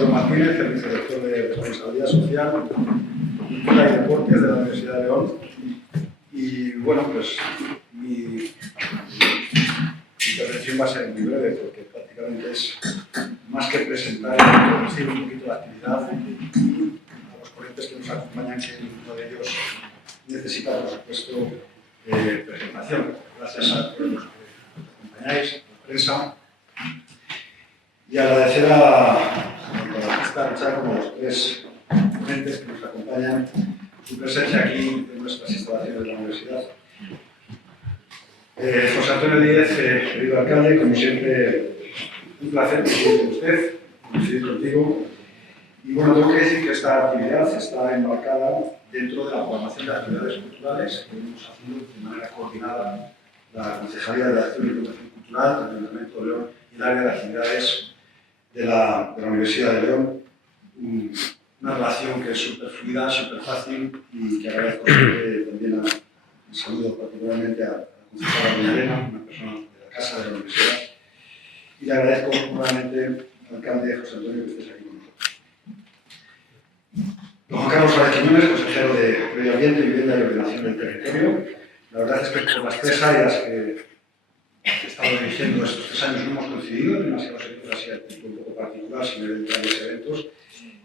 Pedro Martínez, el vicedirector de Responsabilidad Social, Cultura y Deportes de la Universidad de León. Y bueno, pues mi intervención va a ser muy breve porque prácticamente es más que presentar y introducir un poquito la actividad y a los ponentes que nos acompañan, que uno de ellos necesita, por supuesto, presentación. Gracias a todos los que nos acompañáis, a la prensa. Y agradecer a Richard como los tres ponentes que nos acompañan su presencia aquí en nuestras instalaciones de la universidad. José Antonio Díez, querido alcalde, como siempre, un placer coincidir con usted, coincidir contigo. Y bueno, tengo que decir que esta actividad está enmarcada dentro de la programación de actividades culturales que venimos haciendo de manera coordinada la Concejalía de Acción y Promoción Cultural del Ayuntamiento de León y el área de actividades de la Universidad de León. Una relación que es súper fluida, súper fácil y que agradezco también un saludo particularmente a la concejala Doña Elena, una persona de la casa de la universidad, y le agradezco nuevamente al alcalde José Antonio que estés aquí con nosotros. Don Juan Carlos Suárez Quiñones, consejero de Medio Ambiente, Vivienda y Ordenación del Territorio. La verdad es que por las tres áreas que he estado dirigiendo estos 3 años no hemos coincidido, en demasiados sectores así a tipo un poco particular, sin grandes eventos.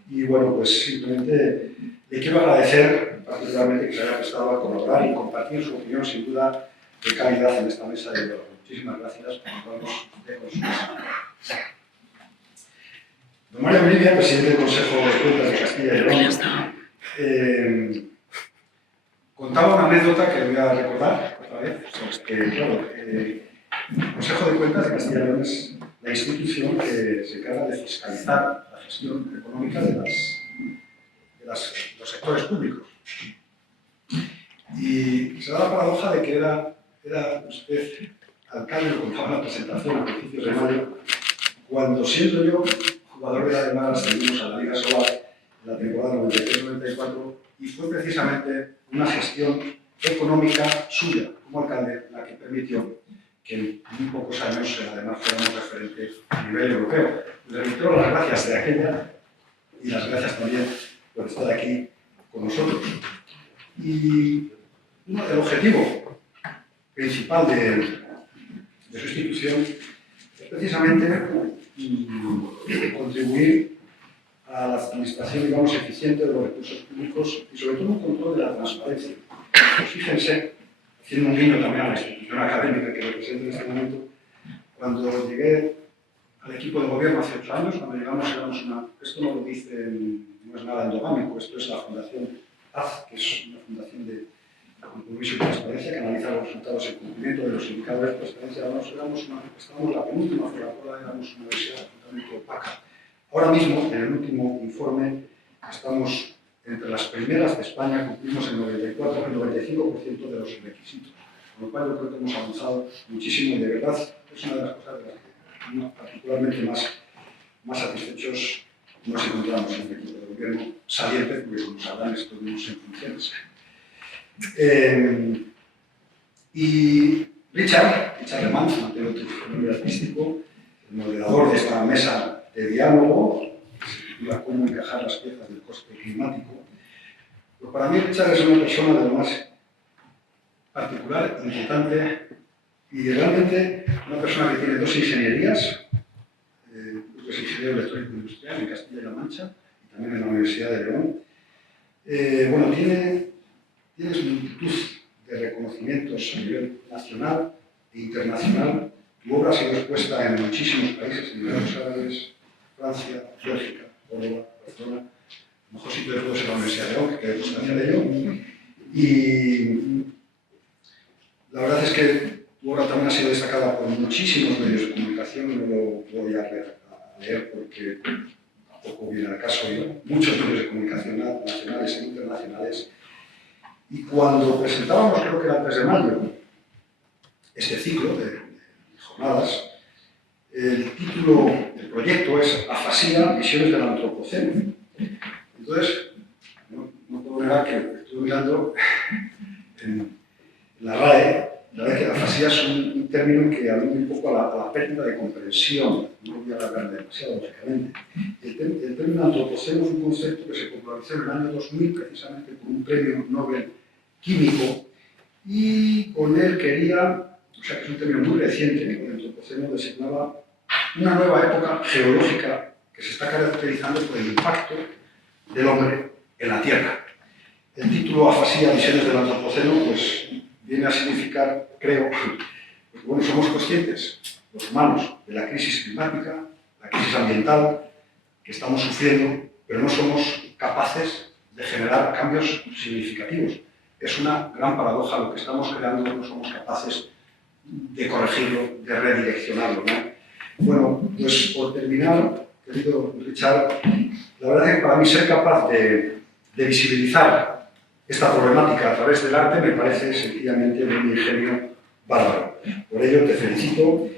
Y bueno, pues simplemente le quiero agradecer particularmente que se haya prestado a colaborar y compartir su opinión, sin duda, de calidad en esta mesa de oro. Muchísimas gracias por darnos de su mesa. Don Mario Melilla, presidente del Consejo de Cuentas de Castilla y León, contaba una anécdota que voy a recordar otra vez, que claro, el Consejo de Cuentas de Castilla y León es la institución que se encarga de fiscalizar la gestión económica de los sectores públicos. Y se da la paradoja de que era usted alcalde, lo contaba en la presentación a principios de mayo, cuando siendo yo jugador de la Alemana ascendimos a la Liga Sobal en la temporada 93-94 y fue precisamente una gestión económica suya como alcalde la que permitió que en muy pocos años además fuéramos referentes a nivel europeo. Le reitero las gracias de aquella y las gracias también por estar aquí con nosotros. Y el objetivo principal de su institución es precisamente contribuir a la administración, digamos, eficiente de los recursos públicos y sobre todo un control de la transparencia. Pues fíjense, haciendo un guiño también a la institución académica que represento en este momento, cuando llegué al equipo de gobierno hace 8 años, cuando llegamos éramos esto no lo dice, no es nada endogámico, esto es la Fundación PAZ, que es una fundación de compromiso y transparencia que analiza los resultados y el cumplimiento de los indicadores de transparencia. Estábamos la penúltima por la cola, éramos una universidad absolutamente opaca. Ahora mismo, en el último informe, estamos entre las primeras de España, cumplimos el 94 y el 95% de los requisitos, con lo cual yo creo que hemos avanzado muchísimo y de verdad es una de las cosas de las que particularmente más satisfechos nos encontramos en el equipo de gobierno saliente, porque como sabrán estuvimos en funciones. Y Richard Lemán, mantengo tu nombre artístico, el moderador de esta mesa de diálogo, que se titula Cómo encajar las piezas del coste climático. Pues para mí Richard es una persona de lo más particular, importante y realmente una persona que tiene 2 ingenierías, es ingeniero electrónico industrial en Castilla-La Mancha y también en la Universidad de León. Bueno, tiene multitud de reconocimientos a nivel nacional e internacional. Tu obra ha sido expuesta en muchísimos países, en Emiratos Árabes, Francia, Bélgica, Córdoba, Barcelona. A lo mejor sitio de todos en la Universidad de León, que quede constancia de ello. Y la verdad es que tu obra también ha sido destacada por muchísimos medios de comunicación, no lo voy a leer porque tampoco viene al caso, muchos medios de comunicación nacionales e internacionales. Y cuando presentábamos, creo que era el 3 de mayo, este ciclo de jornadas, el título del proyecto es Afasia, visiones del antropoceno. Entonces, no puedo negar que estuve mirando en la RAE, la verdad que afasia es un término que alude un poco a la pérdida de comprensión. No voy a hablar demasiado, lógicamente. El término del antropoceno es un concepto que se popularizó en el año 2000, precisamente por un premio Nobel químico, y con él quería, o sea que es un término muy reciente, el antropoceno designaba una nueva época geológica que se está caracterizando por el impacto del hombre en la Tierra. El título Afasía, visiones del antropoceno, pues viene a significar, creo, que bueno, somos conscientes, los humanos, de la crisis climática, la crisis ambiental que estamos sufriendo, pero no somos capaces de generar cambios significativos. Es una gran paradoja lo que estamos creando, no somos capaces de corregirlo, de redireccionarlo, ¿no? Bueno, pues por terminar, querido Richard, la verdad es que para mí ser capaz de visibilizar esta problemática a través del arte me parece sencillamente de un ingenio bárbaro. Por ello te felicito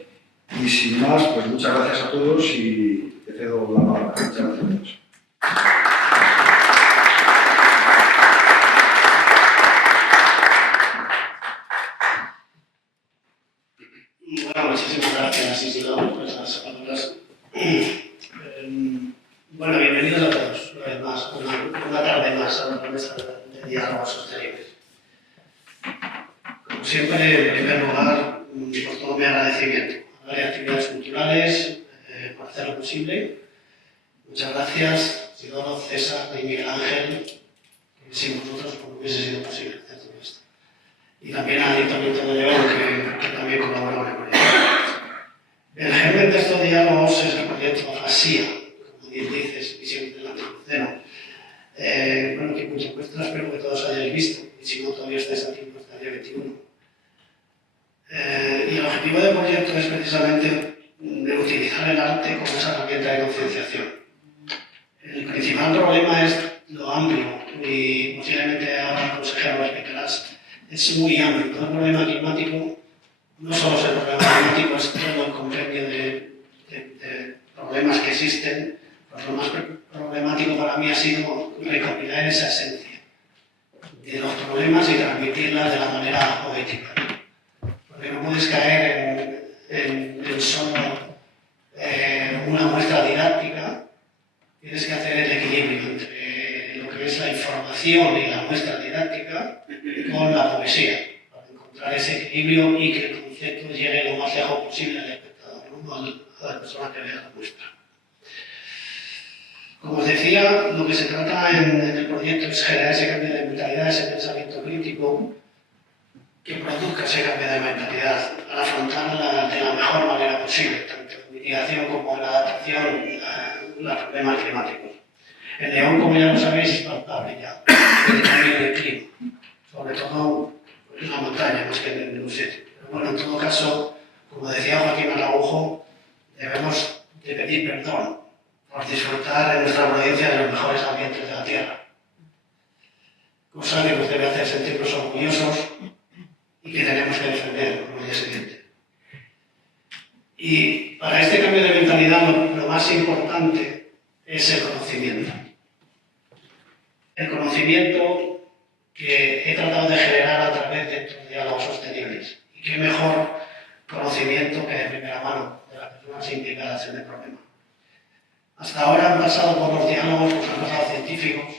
y sin más, pues muchas gracias a todos y te cedo la palabra. Muchas gracias a todos. Bueno, muchísimas gracias, Isidoro, por esas palabras. Bueno, bienvenidos a todos, una vez más, una tarde más a la mesa de diálogos sostenibles. Como siempre, en primer lugar, por todo mi agradecimiento a las actividades culturales, por hacer lo posible. Muchas gracias, Isidoro, César y Miguel Ángel, que sin vosotros no hubiese sido posible hacer todo esto. Y también al Ayuntamiento de León, que también colaboró en el proyecto. El germen de estos diálogos es el proyecto Afasía, como bien dices, visión del antropoceno. Bueno, que muchas muestras espero que todos hayáis visto, y si no, todavía estáis a tiempo hasta el día 21. Y el objetivo del proyecto es precisamente de utilizar el arte como esa herramienta de concienciación. El principal problema es lo amplio, y posiblemente ahora el consejero lo explicarás. Es muy amplio. Todo el problema climático no solo es el problema climático, es todo el compendio de problemas que existen. Lo más problemático para mí ha sido recopilar esa esencia de los problemas y transmitirla de la manera poética. Porque no puedes caer en solo una muestra didáctica, tienes que hacer el equilibrio entre lo que es la información y la muestra didáctica con la poesía, para encontrar ese equilibrio y que el concepto llegue lo más lejos posible al espectador, ¿no? A la persona que vea la muestra. Como os decía, lo que se trata en el proyecto es generar ese cambio de mentalidad, ese pensamiento crítico que produzca ese cambio de mentalidad para afrontarla de la mejor manera posible, tanto en mitigación como en adaptación a los problemas climáticos. En León, como ya lo sabéis, es palpable ya el cambio de clima, sobre todo en la montaña, más que en un sitio. Pero bueno, en todo caso, como decía Joaquín Araujo, debemos de pedir perdón por disfrutar en nuestra provincia de los mejores ambientes de la tierra, cosa que nos debe hacer sentirnos orgullosos y que tenemos que defender al día siguiente. Y para este cambio de mentalidad lo más importante es el conocimiento. El conocimiento que he tratado de generar a través de estos diálogos sostenibles. Y qué mejor conocimiento que de primera mano de las personas implicadas en el problema. Hasta ahora han pasado por los diálogos, pues han pasado científicos,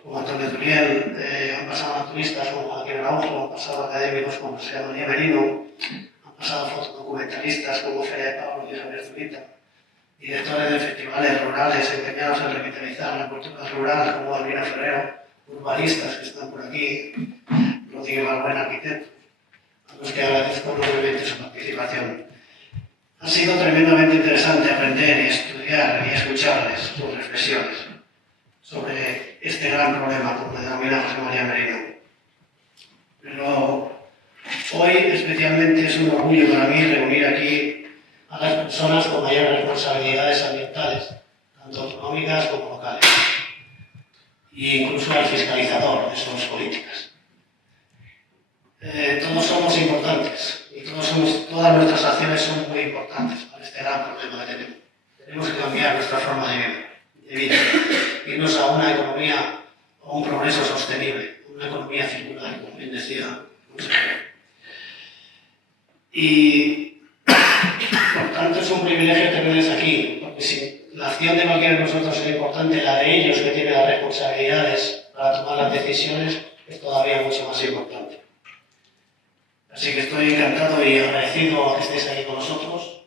como Antonio Turiel, han pasado naturistas como Joaquín Araujo, han pasado académicos como José María Merino, han pasado fotodocumentalistas como Feria de Pablo y Javier Zurita, directores de festivales rurales empeñados en revitalizar la cultura rural como Albina Ferrero, urbanistas que están por aquí, Rodríguez Balbuena, arquitecto, a los que agradezco enormemente su participación. Ha sido tremendamente interesante aprender y estudiar y escucharles sus reflexiones sobre este gran problema, como le denomina José María Merino. Pero hoy especialmente es un orgullo para mí reunir aquí a las personas con mayores responsabilidades ambientales, tanto autonómicas como locales, e incluso al fiscalizador de sus políticas. Todos somos importantes y todas nuestras acciones son muy importantes para este gran problema que tenemos. Tenemos que cambiar nuestra forma de vida, irnos a una economía o un progreso sostenible, una economía circular, como bien decía el consejero. Y por tanto es un privilegio tenerles aquí, porque si la acción de cualquiera de nosotros nosotros era importante, la de ellos que tienen las responsabilidades para tomar las decisiones, es todavía mucho más importante. Así que estoy encantado y agradecido que estéis aquí con nosotros,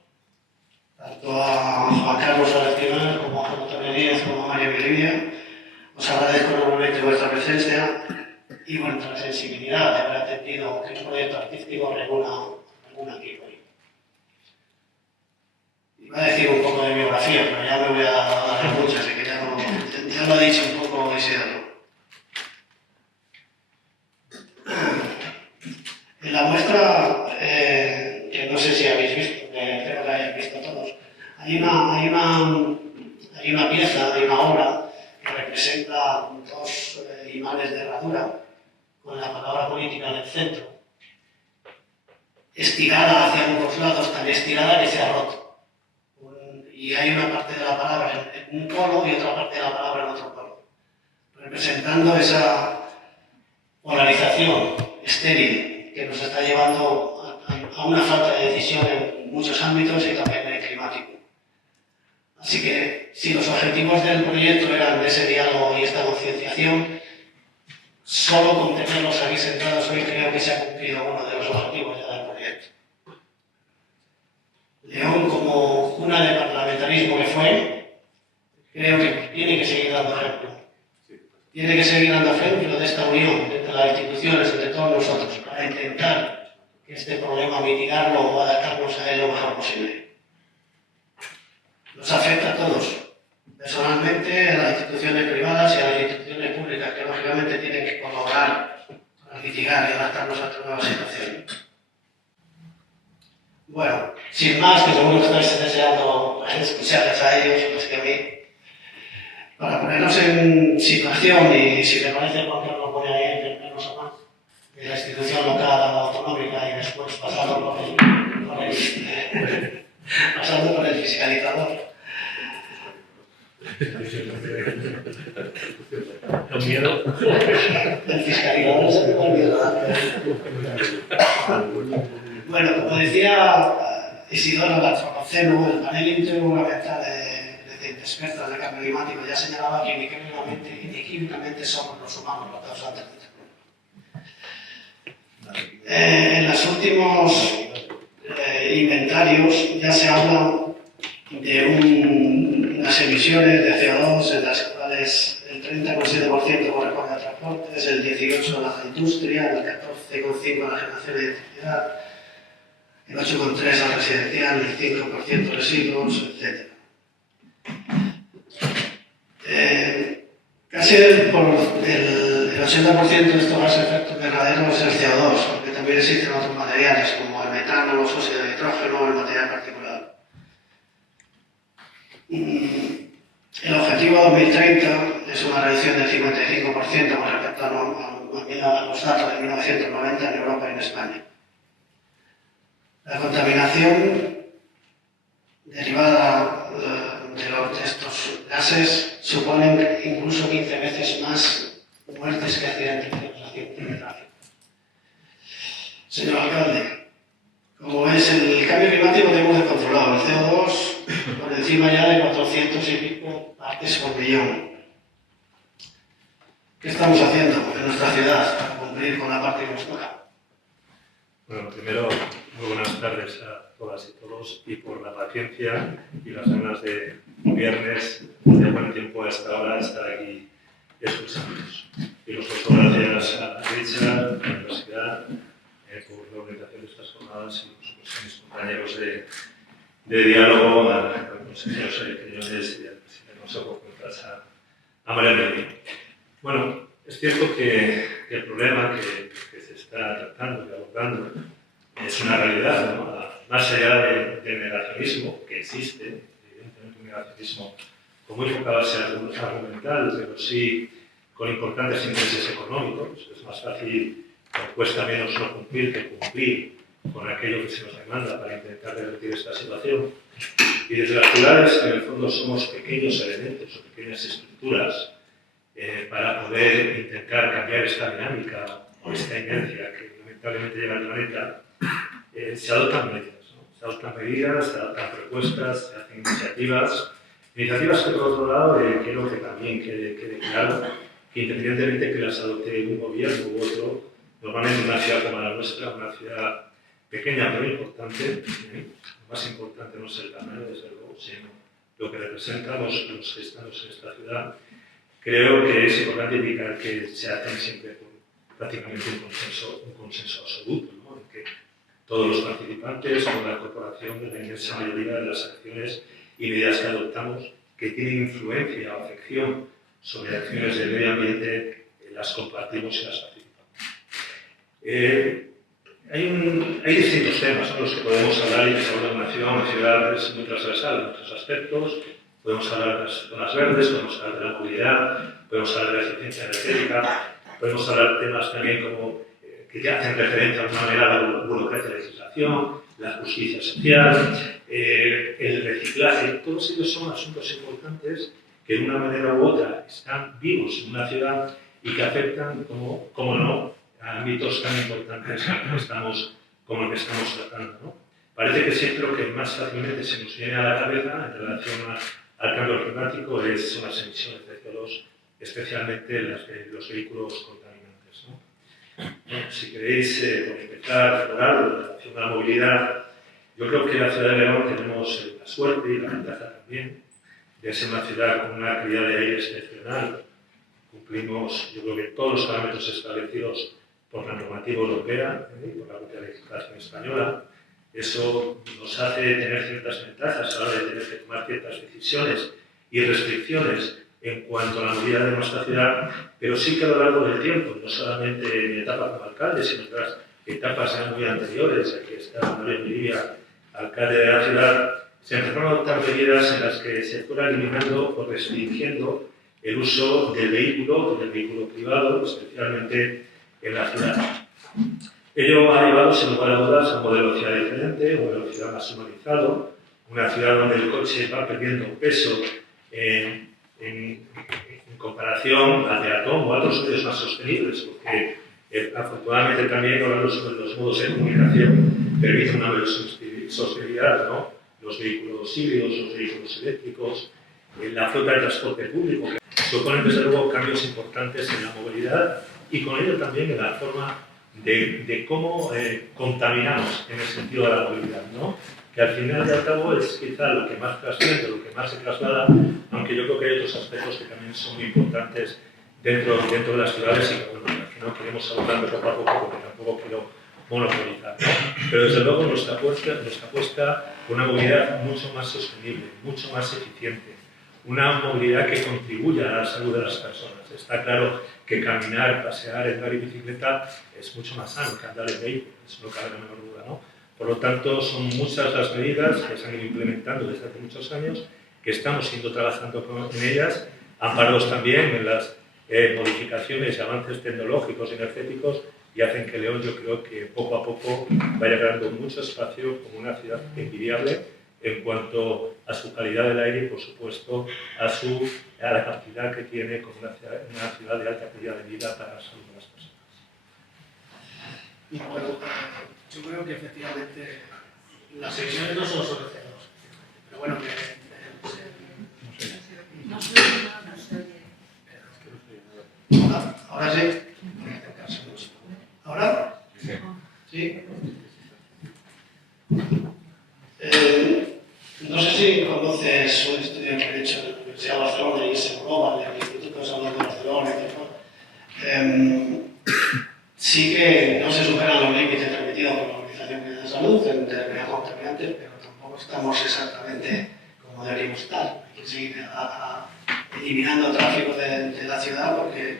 tanto a Juan Carlos Alestimal como a Juan Antonio Díaz como a María Vilivia. Os agradezco enormemente vuestra presencia y vuestra sensibilidad de haber atendido que un proyecto artístico reúna aquí hoy. Iba a decir un poco de biografía, pero ya me voy a dar mucho, así que ya lo ha dicho un poco Isidoro. En la muestra, que no sé si habéis visto, espero que hayáis visto todos, hay una pieza, hay una obra que representa dos imanes de herradura con la palabra política en el centro, estirada hacia ambos lados, tan estirada que se ha roto. Y hay una parte de la palabra en un polo y otra parte de la palabra en otro polo, representando esa polarización estéril que nos está llevando a una falta de decisión en muchos ámbitos y también en el climático. Así que si los objetivos del proyecto eran de ese diálogo y esta concienciación, solo con tenerlos aquí sentados hoy creo que se ha cumplido uno de los objetivos ya del proyecto. León, como cuna de parlamentarismo que fue, creo que tiene que seguir dando ejemplo. Tiene que seguir dando ejemplo de esta unión entre las instituciones, entre todos nosotros, para intentar que este problema mitigarlo o adaptarnos a él lo mejor posible. Nos afecta a todos, personalmente, a las instituciones privadas y a las instituciones públicas, que lógicamente tienen que colaborar para mitigar y adaptarnos a esta nueva situación. Bueno, sin más, que seguro que estáis deseando escucharles a ellos, más que a mí, para ponernos en situación, y si me parece, Juan Carlos, voy a ir menos a más, de la institución local a la autonómica y después pasando por el fiscalizador. ¿Con miedo? El fiscalizador se me olvidó. Bueno, como decía Isidoro Garzonoceno, el panel intergubernamental de expertos de cambio climático ya señalaba que inequívocamente somos los humanos los causantes del problema. En los últimos inventarios ya se habla de unas emisiones de CO2 en las cuales el 30,7% corresponde a transportes, el 18% a la industria, el 14,5% a la generación de electricidad, el 8,3% al residencial, el 5% residuos, etc. Casi el 80% de estos gases de efecto invernadero es el CO2, porque también existen otros materiales como el metano, los óxidos de nitrógeno, el material particular. El objetivo 2030 es una reducción del 55% con respecto a los datos de 1990 en Europa y en España. La contaminación derivada de estos gases supone incluso 15 veces más muertes que accidentes de tráfico. Señor alcalde, como es el cambio climático tenemos descontrolado el CO2 por encima ya de 400 y pico partes por millón. ¿Qué estamos haciendo en nuestra ciudad para cumplir con la parte que nos toca? Bueno, primero, muy buenas tardes a todas y todos, y por la paciencia y las ganas de viernes de buen tiempo hasta ahora estar aquí escuchándonos. Y los gracias a Richard, a la universidad, por la organización de estas jornadas y por supuesto a mis compañeros de diálogo, a los consejeros Quiñones y al presidente del Consejo a María Medina. Bueno, es cierto que el problema que se está tratando y abordando es una realidad, ¿no? Más allá del negacionismo que existe, evidentemente un negacionismo con muy poca base argumental, pero sí con importantes intereses económicos. Es más fácil, o cuesta menos no cumplir que cumplir con aquello que se nos demanda para intentar revertir esta situación. Y desde las ciudades, en el fondo, somos pequeños elementos o pequeñas estructuras para poder intentar cambiar esta dinámica o esta inercia que lamentablemente lleva al planeta. Se adoptan medidas, ¿no? Se adoptan medidas, se adoptan propuestas, se hacen iniciativas Iniciativas que, por otro lado, quiero que también quede claro que independientemente que las adopte un gobierno u otro, normalmente una ciudad como la nuestra, una ciudad pequeña pero importante, lo más importante no es el tamaño, desde luego, sino lo que representamos los que estamos en esta ciudad. Creo que es importante indicar que se hacen siempre con prácticamente un consenso absoluto, ¿no? En que todos los participantes, con la incorporación de la inmensa mayoría de las acciones y medidas que adoptamos que tienen influencia o afección sobre acciones del medio ambiente, las compartimos y las participamos. Hay distintos temas sobre los que podemos hablar y que se habla de una ciudad es muy transversal en muchos aspectos. Podemos hablar de las zonas verdes, podemos hablar de la movilidad, podemos hablar de la eficiencia energética, podemos hablar de temas también como que ya hacen referencia de alguna manera a la burocracia de la legislación, la justicia social, el reciclaje. Todos ellos son asuntos importantes que de una manera u otra están vivos en una ciudad y que afectan, como no, a ámbitos tan importantes como el que estamos tratando, ¿no? Parece que siempre lo que más fácilmente se nos viene a la cabeza en relación al cambio climático son las emisiones de CO2, especialmente las de los vehículos contaminantes, ¿no? Si queréis, por empezar por algo en relación a la movilidad, yo creo que en la ciudad de León tenemos la suerte y la ventaja también de ser una ciudad con una calidad de aire excepcional. Cumplimos, yo creo que todos los parámetros establecidos por la normativa europea y por la propia legislación española. Eso nos hace tener ciertas ventajas a la hora de tener que tomar ciertas decisiones y restricciones en cuanto a la movilidad de nuestra ciudad, pero sí que a lo largo del tiempo, no solamente en mi etapa como alcalde, sino en otras etapas ya muy anteriores, aquí está Manuel Miribilla, alcalde de la ciudad, se empezaron a adoptar medidas en las que se fuera eliminando o restringiendo el uso del vehículo privado, especialmente en la ciudad. Ello ha llevado, sin lugar a dudas, a un modelo de ciudad diferente, un modelo de ciudad más humanizado, una ciudad donde el coche va perdiendo peso en comparación al peatón o a otros medios más sostenibles, porque afortunadamente también ahora los modos de comunicación permiten una mayor sostenibilidad, ¿no? Los vehículos híbridos, los vehículos eléctricos, la flota de transporte público, que suponen desde luego cambios importantes en la movilidad y con ello también en la forma de cómo contaminamos en el sentido de la movilidad, ¿no? Que al final y al cabo es quizá lo que más trasciende, lo que más se traslada, aunque yo creo que hay otros aspectos que también son muy importantes dentro de las ciudades y que, bueno, que no queremos abordar poco a poco porque tampoco quiero monopolizar, ¿no? Pero desde luego nuestra apuesta por una movilidad mucho más sostenible, mucho más eficiente, una movilidad que contribuya a la salud de las personas. Está claro que caminar, pasear, andar en bicicleta es mucho más sano que andar en vehículo, eso no cabe la menor duda, ¿no? Por lo tanto, son muchas las medidas que se han ido implementando desde hace muchos años, que estamos trabajando en ellas, amparados también en las modificaciones y avances tecnológicos y energéticos, y hacen que León, yo creo que poco a poco vaya ganando mucho espacio como una ciudad envidiable en cuanto a su calidad del aire y, por supuesto, a la capacidad que tiene como una ciudad de alta calidad de vida para la salud de las personas. Bueno, yo creo que efectivamente las emisiones no son solo CO2, pero bueno, ahora sí. ¿Ahora? Sí. No sé si conoces un estudio que he hecho en la Universidad de Barcelona y ISE Global, del Instituto de Salud de Barcelona, sí que no se superan los límites permitidos por la Organización Mundial de Salud en determinados contaminantes, pero tampoco estamos exactamente como deberíamos estar. Hay que seguir eliminando el tráfico de la ciudad porque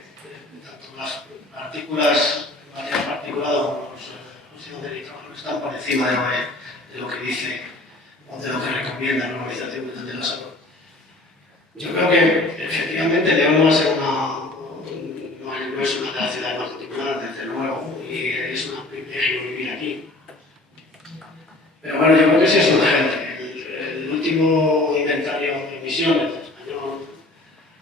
tanto las partículas, el material particulado como los óxidos de nitrógeno están por encima de lo que dice o de lo que recomienda la Organización Mundial de la Salud. Yo creo que efectivamente León no va a ser no es una de las ciudades más particulares, desde luego, y es un privilegio vivir aquí. Pero bueno, yo creo que sí es urgente. El último inventario de emisiones español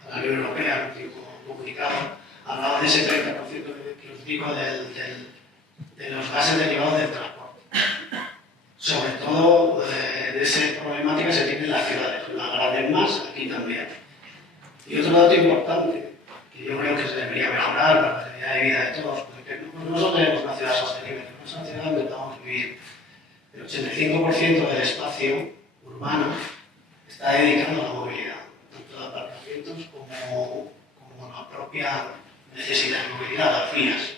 a la Unión Europea, el último comunicado, hablaba de ese 30% que os digo de los gases derivados del transporte. Sobre todo en de esa problemática se tiene en las ciudades, las grandes más, aquí también. Y otro dato importante, que yo creo que se debería mejorar la calidad de vida de todos, porque nosotros tenemos una ciudad sostenible, tenemos una ciudad donde podamos vivir. El 85% del espacio urbano está dedicado a la movilidad, tanto de aparcamientos como la propia necesidad de movilidad, las vías.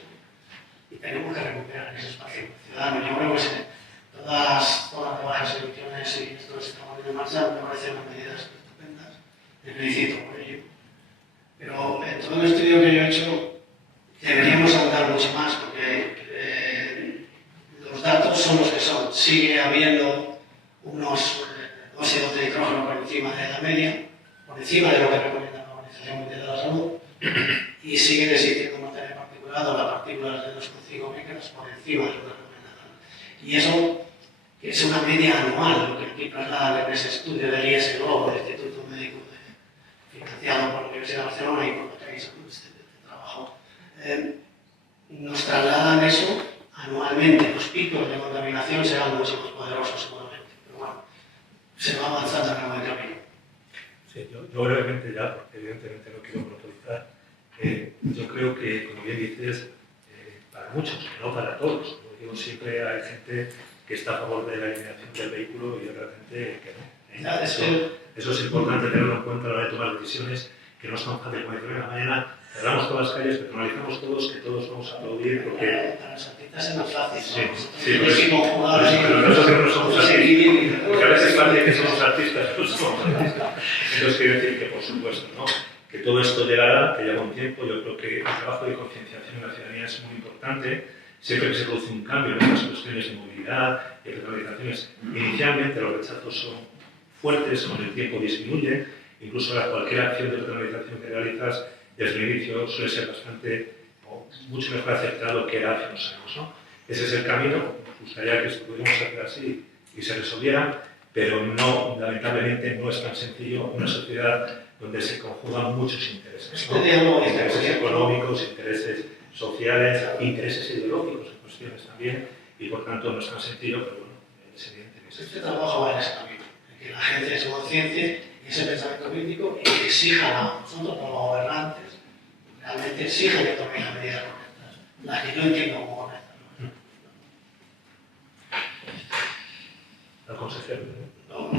Y tenemos que recuperar ese espacio ciudadano. Yo creo que todas las bajas emisiones y esto que se está poniendo en marcha me parecen unas medidas estupendas. Me felicito por ello. Pero en todo el estudio que yo he hecho deberíamos andar mucho más porque los datos son los que son. Sigue habiendo unos óxidos de nitrógeno por encima de la media, por encima de lo que recomienda la Organización Mundial de la Salud, y siguen existiendo materia particulada, las partículas de 2,5 micras por encima de lo que recomienda la salud. Y eso que es una media anual, lo que aquí trasladan en ese estudio del ISGLO, del Instituto Médico financiado por la Universidad de Barcelona y por la Caixa, este trabajo, nos trasladan eso anualmente. Los picos de contaminación serán mucho más poderosos seguramente, pero bueno, se va avanzando en el buen camino. Sí, yo brevemente ya, porque evidentemente no quiero monopolizar, yo creo que, como bien dices, para muchos, no para todos. Como digo, siempre hay gente que está a favor de la eliminación del vehículo y otra gente que no. Eso es importante tenerlo en cuenta a la hora de tomar decisiones, que no es tan fácil como decir, mañana cerramos todas las calles, personalizamos todos, que todos vamos a aplaudir, porque... Para los artistas es más fácil, ¿no? Sí, pero nosotros no somos así, porque a veces parece que somos artistas, no somos artistas. Entonces quiero decir que, por supuesto, ¿no?, que todo esto llegará, que lleva un tiempo. Yo creo que el trabajo de concienciación en la ciudadanía es muy importante. Siempre que se produce un cambio en estas cuestiones de movilidad y de personalizaciones, inicialmente los rechazos son fuertes, con el tiempo disminuyen, incluso cualquier acción de personalización que realizas desde el inicio suele ser bastante, o mucho mejor aceptado que era hace unos años, ¿no? Ese es el camino. Nos gustaría que esto pudiéramos hacer así y se resolviera, pero no, lamentablemente no es tan sencillo en una sociedad donde se conjugan muchos intereses, ¿no? Intereses económicos, intereses sociales, intereses ideológicos en cuestiones también, y por tanto no es tan sencillo, pero bueno, es evidente que este trabajo va en ese camino, que la gente se conciencie y ese pensamiento crítico y que exijan a nosotros, a los gobernantes, realmente exijan que tomen las medidas correctas, las que yo entiendo como correctas. al consejero, ¿no?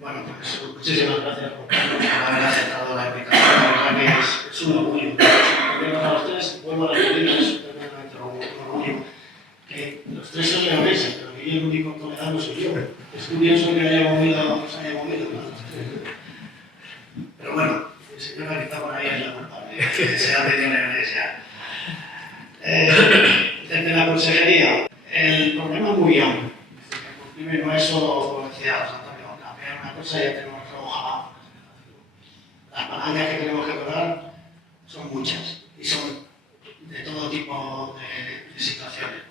Bueno, pues muchísimas gracias por haber aceptado la invitación. La verdad que es un orgullo. Primero para ustedes, vuelvo a repetir, es tremendamente un orgullo que los tres son leoneses, pero que yo el único toledano soy yo. Es curioso que se haya movido. Pero bueno, el señor que está por ahí es la culpable, que sea de leonesa. Desde la consejería, el problema es muy amplio. Primero, no es solo, como decía Antonio, cambiar una cosa y ya tenemos que trabajar. Las palancas que tenemos que tocar son muchas y son de todo tipo de situaciones.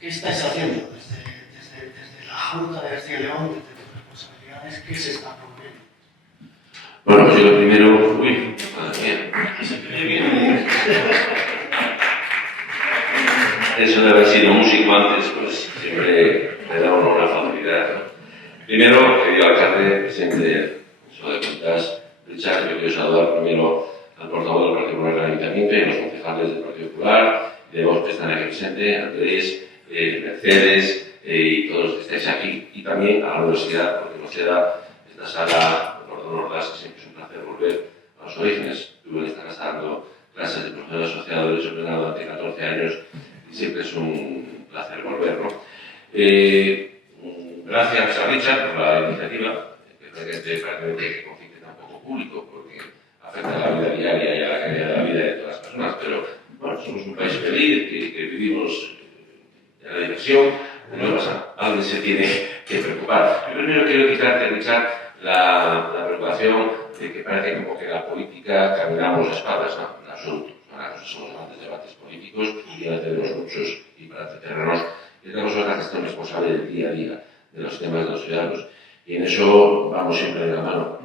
¿Qué estáis haciendo desde la Junta de Castilla y León, desde tus responsabilidades? ¿Qué se está proponiendo? Bueno, pues yo lo primero... Uy, madre mía. Se me viene. Eso de haber sido músico antes, pues siempre me da una facilidad, ¿no? Primero, querido alcalde, presidente de Cuentas, Richard, yo quiero saludar primero al portavoz del Partido Popular del Ayuntamiento y a los concejales del Partido Popular, y de vos que están aquí presentes, Andrés, Mercedes y todos los que estáis aquí, y también a la universidad, porque nos queda esta sala de Porto Nordas, que siempre es un placer volver a los orígenes. Estuve en esta casa dando clases de profesor asociado de derecho penal durante 14 años, y siempre es un placer volver, ¿no? Gracias a Richard por la iniciativa, que prácticamente que conflicte tan poco público, porque afecta a la vida diaria y a la calidad de la vida de todas las personas, pero bueno, somos un país feliz, que vivimos en la diversión, no pasa, a donde se tiene que preocupar. Yo primero quiero quitarte, Richard, la preocupación de que parece como que la política caminamos de espaldas, ¿no? En absoluto. Ahora somos grandes debates políticos y ahora tenemos muchos, y para entretenernos, y tenemos una gestión responsable del día a día de los temas de los ciudadanos. Y en eso vamos siempre de la mano,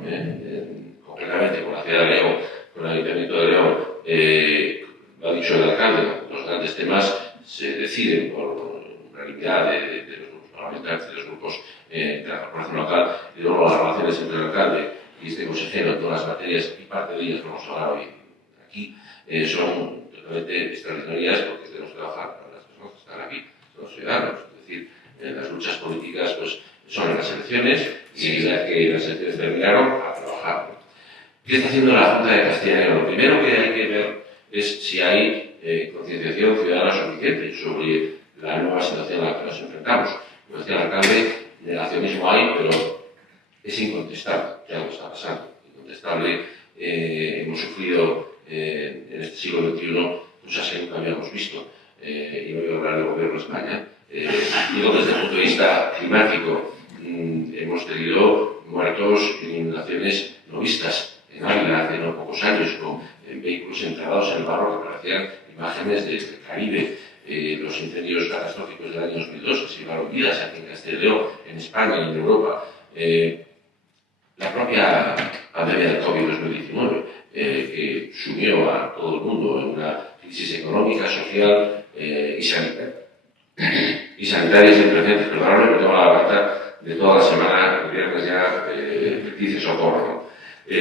concretamente con la ciudad de León, con el Ayuntamiento de León. Lo ha dicho el alcalde, los grandes temas se deciden por unanimidad de los grupos parlamentarios, de los grupos de la corporación local, y luego las relaciones entre el alcalde y este consejero en todas las materias, y parte de ellas vamos a hablar hoy aquí, son totalmente extraordinarias porque tenemos que trabajar para las personas que están aquí, son los ciudadanos. Es decir, las luchas políticas pues, son en las elecciones y la que las elecciones terminaron a trabajar. ¿Qué está haciendo la Junta de Castilla y León? Lo primero que hay que ver es si hay concienciación ciudadana suficiente sobre la nueva situación a la que nos enfrentamos. Como decía el alcalde, negacionismo hay, pero es incontestable, ya lo está pasando. Incontestable, hemos sufrido en este siglo XXI cosas que nunca habíamos visto. Y no voy a hablar del gobierno de España. Digo, desde el punto de vista climático, hemos tenido muertos en inundaciones no vistas en Ávila hace no pocos años, con vehículos enterrados en el barro que parecían imágenes del Caribe. Los incendios catastróficos del año 2002 que se llevaron vidas aquí en Castilla y León, en España y en Europa. La propia pandemia del COVID-2019, que sumió a todo el mundo en una crisis económica, social y sanitaria. Y sanitaria sin precedentes, perdóname, pero tengo la garganta de toda la semana, el viernes ya, dice socorro, ¿no?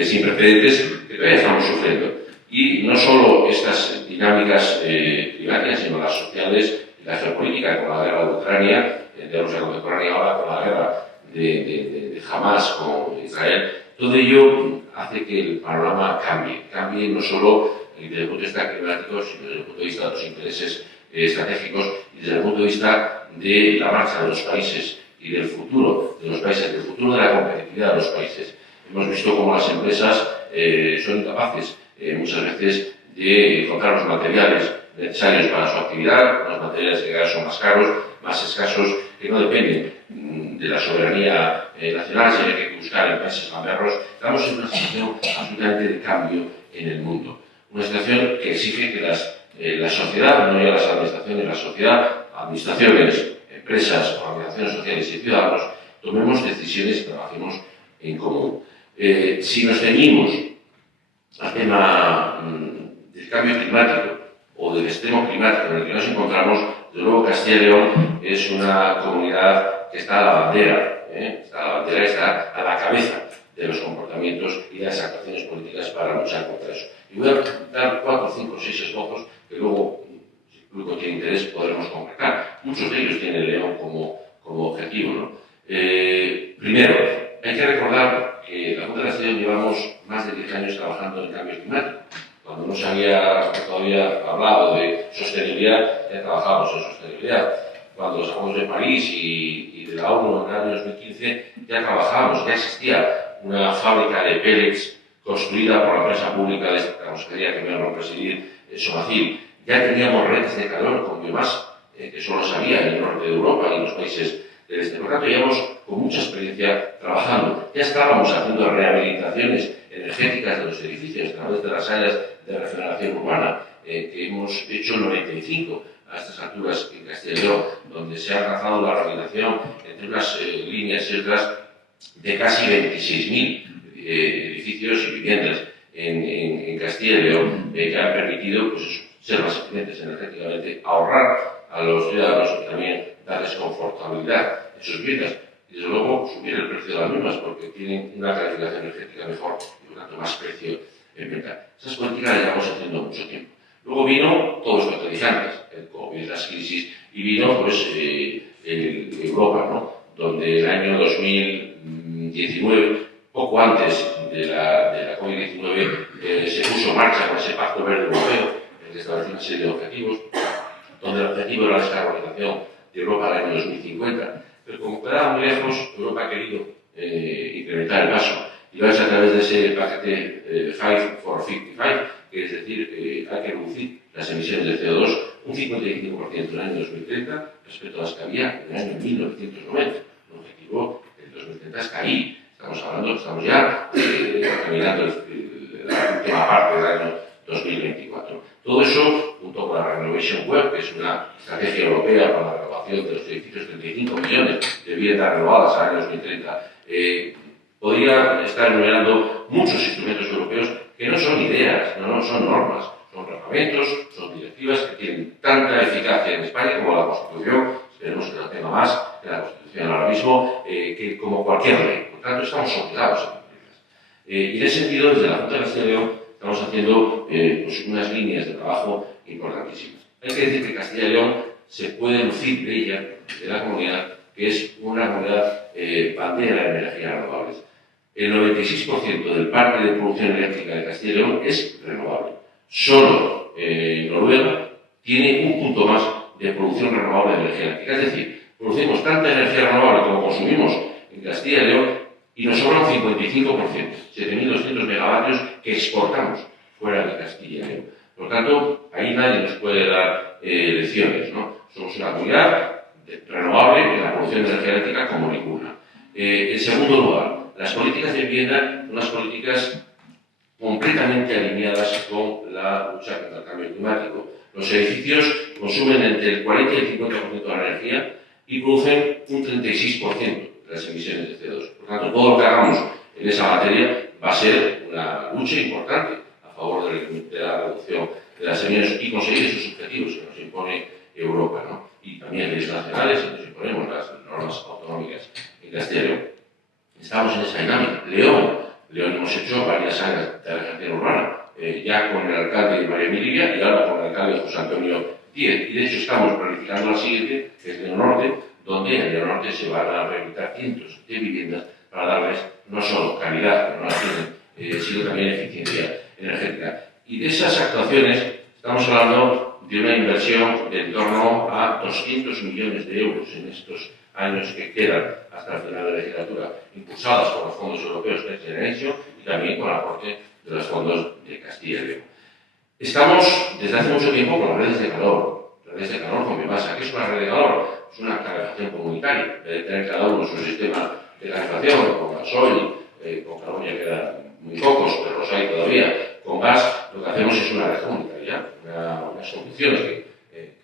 Sin precedentes que todavía estamos sufriendo. Y no solo estas dinámicas climáticas, sino las sociales y la geopolítica con la guerra de Ucrania, de Rusia con Ucrania, ahora con la guerra de Hamas con Israel, todo ello hace que el panorama cambie no solo desde el punto de vista climático, sino desde el punto de vista de los intereses estratégicos y desde el punto de vista de la marcha de los países y del futuro de los países, del futuro de la competitividad de los países. Hemos visto cómo las empresas son incapaces muchas veces de encontrar los materiales necesarios para su actividad, los materiales que cada vez son más caros, más escasos, que no dependen de la soberanía nacional, sino que hay que buscar en países gamberros. Estamos en una situación absolutamente de cambio en el mundo. Una situación que exige que la sociedad, no ya las administraciones, la sociedad, administraciones, empresas, organizaciones sociales y ciudadanos, tomemos decisiones y trabajemos en común. Si nos ceñimos al tema del cambio climático o del extremo climático en el que nos encontramos, de nuevo Castilla y León es una comunidad que está a la bandera, está a la cabeza de los comportamientos y de las actuaciones políticas para luchar contra eso. Y voy a dar 4, 5, 6 esbozos que luego, si el público tiene interés, podremos concretar. Muchos de ellos tienen León como objetivo, ¿no? Primero, hay que recordar que la Junta de Castilla y León llevamos más de 10 años trabajando en el cambio climático. Cuando no se había todavía hablado de sostenibilidad, ya trabajábamos en sostenibilidad. Cuando los acuerdos de París y de la ONU en el año 2015, ya trabajábamos, ya existía una fábrica de pellets construida por la empresa pública de esta consejería que me van a presidir, Somacil. Ya teníamos redes de calor con biomasa, que solo se había en el norte de Europa y en los países del este. Por lo tanto, llevamos con mucha experiencia trabajando. Ya estábamos haciendo rehabilitaciones energéticas de los edificios a través de las áreas de regeneración urbana, que hemos hecho el 95 a estas alturas en Castilla y León, donde se ha alcanzado la rehabilitación entre unas líneas y otras de casi 26.000 edificios y viviendas en Castilla y León, que han permitido pues, ser más eficientes energéticamente, ahorrar a los ciudadanos y también darles confortabilidad en sus vidas. Y desde luego subir el precio de las mismas porque tienen una calificación energética mejor y por tanto más precio en venta. Esas políticas las llevamos haciendo mucho tiempo. Luego vino todos los fertilizantes, el COVID, las crisis, y vino pues Europa, ¿no? Donde el año 2019, poco antes de la COVID-19, se puso en marcha con ese Pacto Verde Europeo, en el que estableció una serie de objetivos, donde el objetivo era la descarbonización de Europa al año 2050. Pero como quedaba muy lejos, Europa ha querido incrementar el paso y va a ser a través de ese paquete 5 for 55, que es decir, hay que reducir las emisiones de CO2 un 55% en el año 2030 respecto a las que había en el año 1990. El objetivo del 2030 es caer. Estamos ya caminando la última parte del año 2024. Todo eso, junto con la Renovation Web, que es una estrategia europea para la renovación de los edificios, 35 millones de viviendas renovadas al año 2030, podría estar enumerando muchos instrumentos europeos que no son ideas, no son normas, son reglamentos, son directivas que tienen tanta eficacia en España como la Constitución, esperemos que la tenga más que la Constitución ahora mismo, que como cualquier ley. Por tanto, estamos obligados a cumplirlas. Y en ese sentido, desde la Junta de Castilla y León estamos haciendo pues, unas líneas de trabajo importantísimas. Hay que decir que Castilla y León se puede lucir de ella, de la comunidad, que es una comunidad bandera de energías renovables. El 96% del parque de producción eléctrica de Castilla y León es renovable. Solo Noruega tiene un punto más de producción renovable de energía eléctrica. Es decir, producimos tanta energía renovable como consumimos en Castilla y León y nos sobra un 55%, 7.200 megavatios que exportamos fuera de Castilla y León. Por tanto, ahí nadie nos puede dar lecciones, ¿no? Somos una comunidad renovable en la producción de energía eléctrica como ninguna. En segundo lugar, las políticas de vivienda son unas políticas completamente alineadas con la lucha contra el cambio climático. Los edificios consumen entre el 40 y el 50% de la energía y producen un 36% de las emisiones de CO2. Por tanto, todo lo que hagamos en esa materia va a ser una lucha importante a favor de la reducción de las emisiones y conseguir esos objetivos que nos impone Europa, ¿no? Y también leyes nacionales, que nos imponemos las normas autonómicas en Castilla y León. Estamos en esa dinámica. León hemos hecho varias áreas de regeneración urbana, ya con el alcalde de María Emilia y ahora con el alcalde José Antonio Díez. Y de hecho estamos planificando la siguiente, que es León Norte, donde en León Norte se van a rehabilitar cientos de viviendas para darles no solo calidad, que no la tienen, sino también eficiencia energética. Y de esas actuaciones estamos hablando de una inversión de en torno a 200 millones de euros en estos años que quedan hasta el final de la legislatura, impulsadas por los fondos europeos Next Generation y también con el aporte de los fondos de Castilla y León. Estamos desde hace mucho tiempo con las redes de calor con Biomasa. ¿Qué es una red de calor? Es una calefacción comunitaria, de tener cada uno su sistema de calefacción, con gasoil, con carbón ya quedan muy pocos, pero los hay todavía. Con gas lo que hacemos es una red comunitaria, unas condiciones que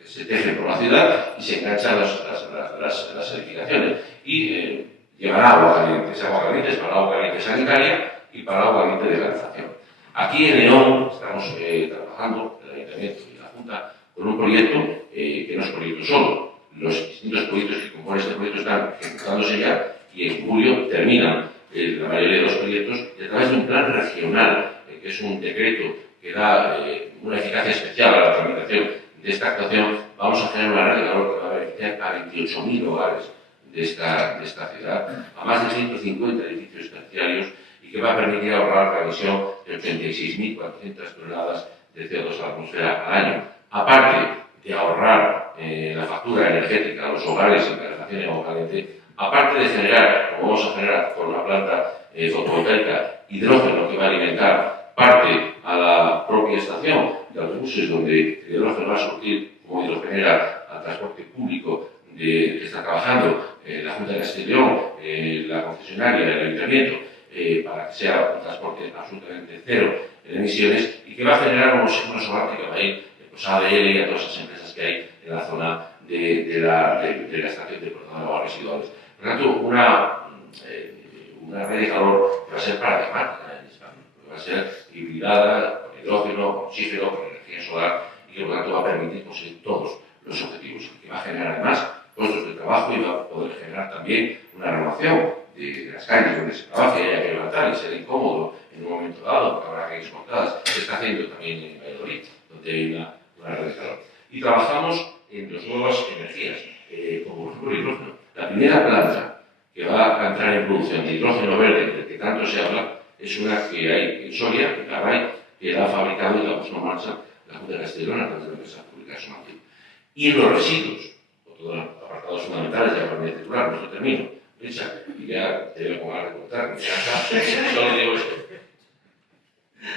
se tejen por la ciudad y se enganchan las edificaciones. Y llevará agua caliente, es agua caliente, es para agua caliente sanitaria y para agua caliente de calefacción. Aquí en León estamos trabajando, el Ayuntamiento y la Junta, con un proyecto que no es proyecto solo. Los distintos proyectos que componen este proyecto están ejecutándose ya y en julio terminan la mayoría de los proyectos y a través de un plan regional, que es un decreto que da una eficacia especial a la tramitación de esta actuación, vamos a generar una red de calor que va a beneficiar a 28.000 hogares de esta ciudad, a más de 150 edificios terciarios y que va a permitir ahorrar la emisión de 86.400 toneladas de CO2 a la atmósfera al año. Aparte de ahorrar la factura energética a los hogares en calefacción y agua caliente, aparte de generar, como vamos a generar con una planta fotovoltaica, hidrógeno que va a alimentar parte a la propia estación de autobuses donde el hidrógeno va a surtir como hidrogenera al transporte público que está trabajando la Junta de Castilla y León, la concesionaria, el Ayuntamiento, para que sea un transporte absolutamente cero en emisiones y que va a generar una solar que va a ir pues, a ADL y a todas esas empresas que hay en la zona de la estación de portador de aguas residuales. Por lo tanto, una red de calor que va a ser paradigmática en España, que va a ser hibridada con hidrógeno, con oxígeno, con energía solar y que por lo tanto va a permitir conseguir todos los objetivos y que va a generar además puestos de trabajo y va a poder generar también una renovación de las calles donde se trabaja y haya que levantar y será incómodo en un momento dado porque habrá calles cortadas. Se está haciendo también en Valladolid, donde hay una red de calor. Y trabajamos en las nuevas energías, como por ejemplo el hidrógeno. La primera planta que va a entrar en producción de hidrógeno verde, del que tanto se habla, es una que hay en Soria, en Carray, que la ha fabricado y la puso en marcha la Junta de Castilla y León a través de la empresa pública Somatil. Y en los residuos, otro de los apartados fundamentales de la economía circular, no termino, Richard, y ya te voy a poner a recontar, solo digo esto.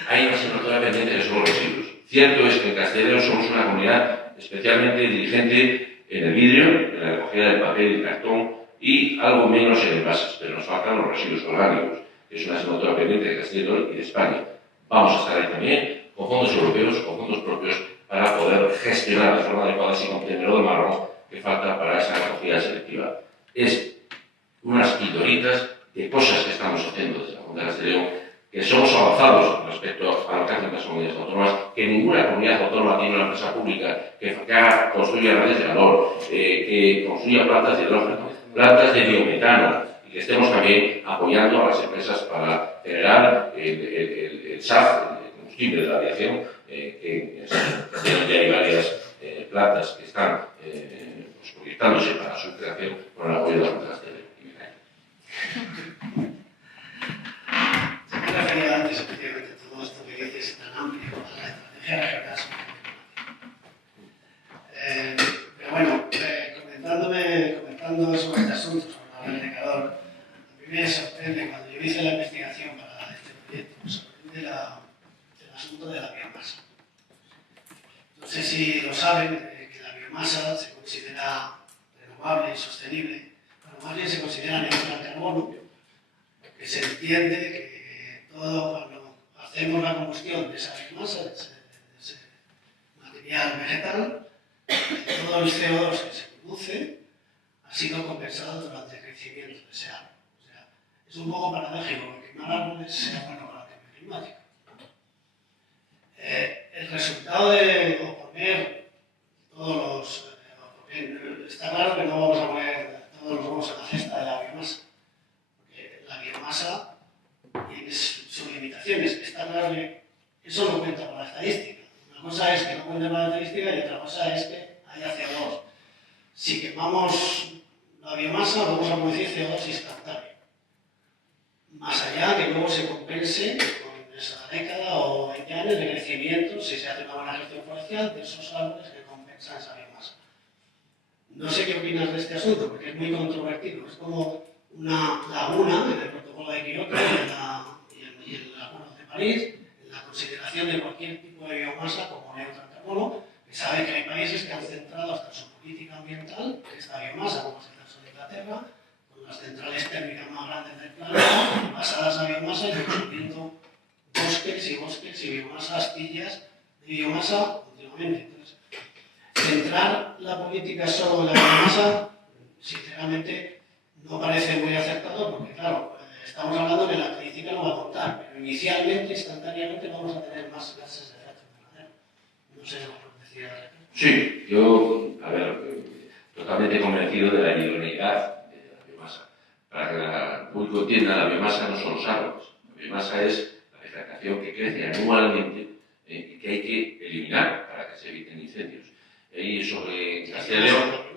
Hay una asignatura pendiente que son los residuos. Cierto es que en Castilla y León somos una comunidad especialmente diligente en el vidrio, en la recogida del papel y el cartón y algo menos en envases, pero nos faltan los residuos orgánicos, que es una asignatura pendiente de Castilla y León y de España. Vamos a estar ahí también con fondos europeos, con fondos propios, para poder gestionar de forma adecuada ese contenedor de marrón que falta para esa recogida selectiva. Es unas pildoritas de cosas que estamos haciendo desde la Junta de Castellón, que somos avanzados respecto a lo que hacen las comunidades autónomas, que ninguna comunidad autónoma tiene una empresa pública que construya redes de calor, que construya plantas de hidrógeno, plantas de biometano, y que estemos también apoyando a las empresas para generar el SAF, el combustible de la aviación, que ya hay varias plantas que están proyectándose para su creación con el apoyo de la Junta de Castellón. Se me refería antes, efectivamente, todo esto que dices tan amplio a la estrategia regional. Pero bueno, comentando sobre este asunto, sobre el indicador, a mí me sorprende cuando yo hice la investigación para este proyecto, me sorprende el asunto de la biomasa. No sé si lo saben, que la biomasa se considera renovable y sostenible, pero más bien se considera neutra al carbono, que se entiende que todo cuando hacemos la combustión de esa biomasa, de ese material vegetal, todo el CO2 que se produce ha sido compensado durante el crecimiento de ese árbol. O sea, es un poco paradójico que quemar árboles sea bueno para el cambio climático. El resultado de poner todos los... está claro que no vamos a poner todos los huevos en la cesta de la biomasa. La biomasa tiene sus limitaciones. Está claro que eso no cuenta para la estadística. Una cosa es que no cuente para la estadística y otra cosa es que haya CO2. Si quemamos la biomasa, vamos a producir CO2 instantáneo. Más allá que luego se compense con esa década o 20 años de crecimiento, si se hace una buena gestión forestal, de esos árboles que compensan esa biomasa. No sé qué opinas de este asunto, porque es muy controvertido. Es como una laguna en el protocolo de Kioto y en el acuerdo de París, en la consideración de cualquier tipo de biomasa como neutra en carbono, que sabe que hay países que han centrado hasta su política ambiental en esta biomasa, como es el caso de Inglaterra, con las centrales térmicas más grandes del planeta, basadas en biomasa y construyendo bosques y biomasa, astillas de biomasa continuamente. Entonces, centrar la política solo en la biomasa, sinceramente, no parece muy acertado porque, claro, estamos hablando que la estadística no va a contar, pero inicialmente, instantáneamente, vamos a tener más gases de efecto invernadero. No sé lo que decía. Sí, yo, a ver, totalmente convencido de la idoneidad de la biomasa. Para que el público entienda, la biomasa no son los árboles. La biomasa es la vegetación que crece anualmente y que hay que eliminar para que se eviten incendios. Y sobre Castilla y León...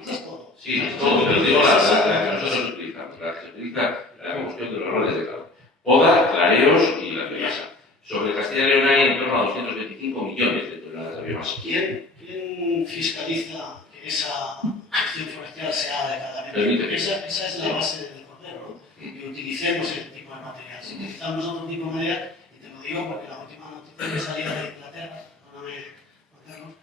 Sí, todo, pero digo la que nosotros utilizamos, la que se utiliza en la combustión de los roles de calor. Poda, clareos y la biomasa. Sobre Castilla y León hay en torno a 225 millones de toneladas de biomasa. ¿Quién fiscaliza que esa gestión forestal sea adecuadamente? Esa es la base del cordero, ¿no? Que utilicemos ese tipo de material. Si utilizamos otro tipo de material, y te lo digo porque la última noticia que salía de Inglaterra, perdóname, Juan Carlos,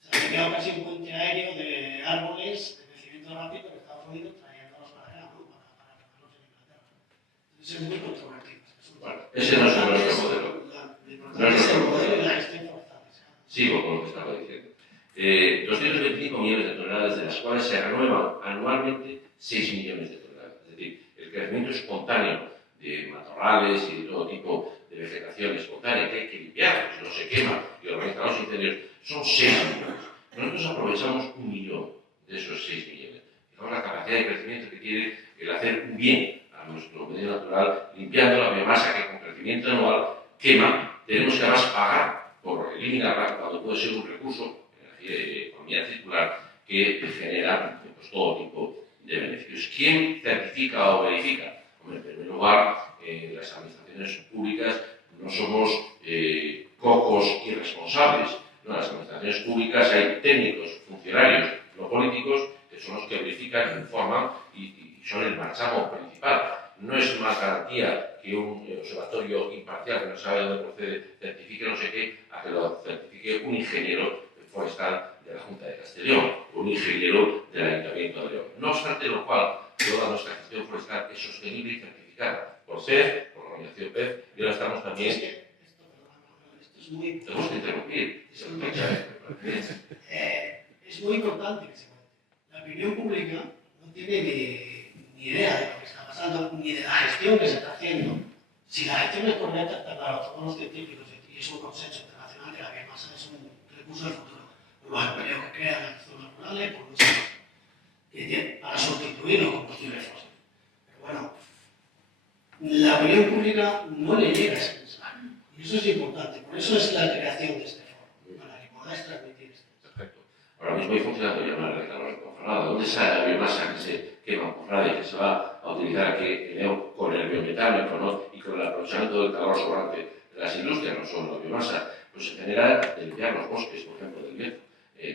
se ha quedado casi un puente aéreo de árboles de crecimiento rápido de Estados Unidos trayéndolos para acá, ¿no? Para ponerlos en Inglaterra. Entonces es muy controvertido. Bueno, ese no es nuestro modelo. No es el modelo de la gestión forestal. Sigo con lo que estaba diciendo. 225 millones de toneladas, de las cuales se renuevan anualmente 6 millones de toneladas. Es decir, el crecimiento espontáneo de matorrales y de todo tipo de vegetación espontánea que hay que limpiar, que no se quema y organizar los incendios, son 6 millones. Nosotros aprovechamos 1 millón de esos 6 millones. Fijaos la capacidad de crecimiento que tiene el hacer un bien a nuestro medio natural, limpiando la biomasa que con crecimiento anual quema. Tenemos que además pagar por eliminarla cuando puede ser un recurso, economía circular, que genera pues, todo tipo de beneficios. ¿Quién certifica o verifica? Hombre, en primer lugar, las administraciones públicas no somos cocos irresponsables. No, en las administraciones públicas hay técnicos, funcionarios, no políticos, que son los que verifican, informan y son el marchamo principal. No es más garantía que un observatorio imparcial que no sabe dónde procede certifique no sé qué, a que lo certifique un ingeniero forestal de la Junta de Castellón o un ingeniero del Ayuntamiento de León. No obstante lo cual, toda nuestra gestión forestal es sostenible y certificada por PEF, por la organización PEF, y ahora estamos también... Esto es muy Tenemos que interrumpir. es muy importante que se cuente. La opinión pública no tiene ni idea de lo que está pasando, ni de la gestión que se está haciendo. Si la gestión es correcta, está claro, todos los científicos, y es un consenso internacional que la biomasa es un recurso del futuro. Por los empleos que crean las zonas rurales, por muchas cosas, para sustituir los combustibles fósiles. Pero bueno, la opinión pública no le llega a ese mensaje. Y eso es importante. Por eso es la creación de este foro, para que podáis transmitir esto. Perfecto. Ahora mismo hay funcionando ya una red de calor en Ponferrada. ¿Dónde sale la biomasa que se quema en Ponferrada y que se va a utilizar aquí con el biometano y con el aprovechamiento del calor sobrante de las industrias, no solo la biomasa? Pues se genera de limpiar los bosques, por ejemplo, del Bierzo,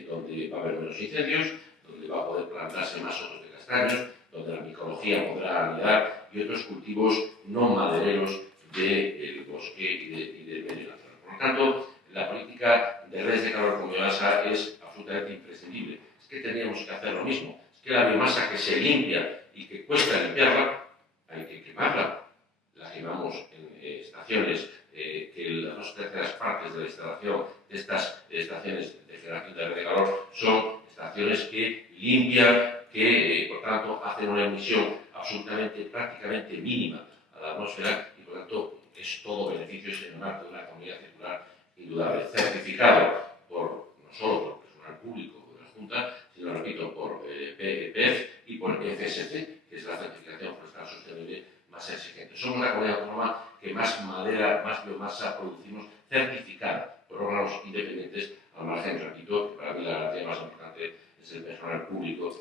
donde va a haber menos incendios, donde va a poder plantarse más sotos de castaños, donde la micología podrá anidar y otros cultivos no madereros del bosque y del medio natural. Por lo tanto, la política de redes de calor con biomasa es absolutamente imprescindible. Es que teníamos que hacer lo mismo. Es que la biomasa que se limpia y que cuesta limpiarla, hay que quemarla. La quemamos en estaciones, que las 2/3 partes de la instalación de estas estaciones de generación de red de calor son estaciones que limpian, que por tanto hacen una emisión absolutamente, prácticamente mínima a la atmósfera y por tanto es todo beneficio en el marco de una economía circular indudable, certificado no solo por personal público de la Junta, sino, repito, por PEF y por FSC, que es la certificación forestal sostenible más exigente. Somos la comunidad autónoma que más madera, más biomasa producimos certificada por órganos independientes, al margen, repito, que para mí la garantía más importante es el personal público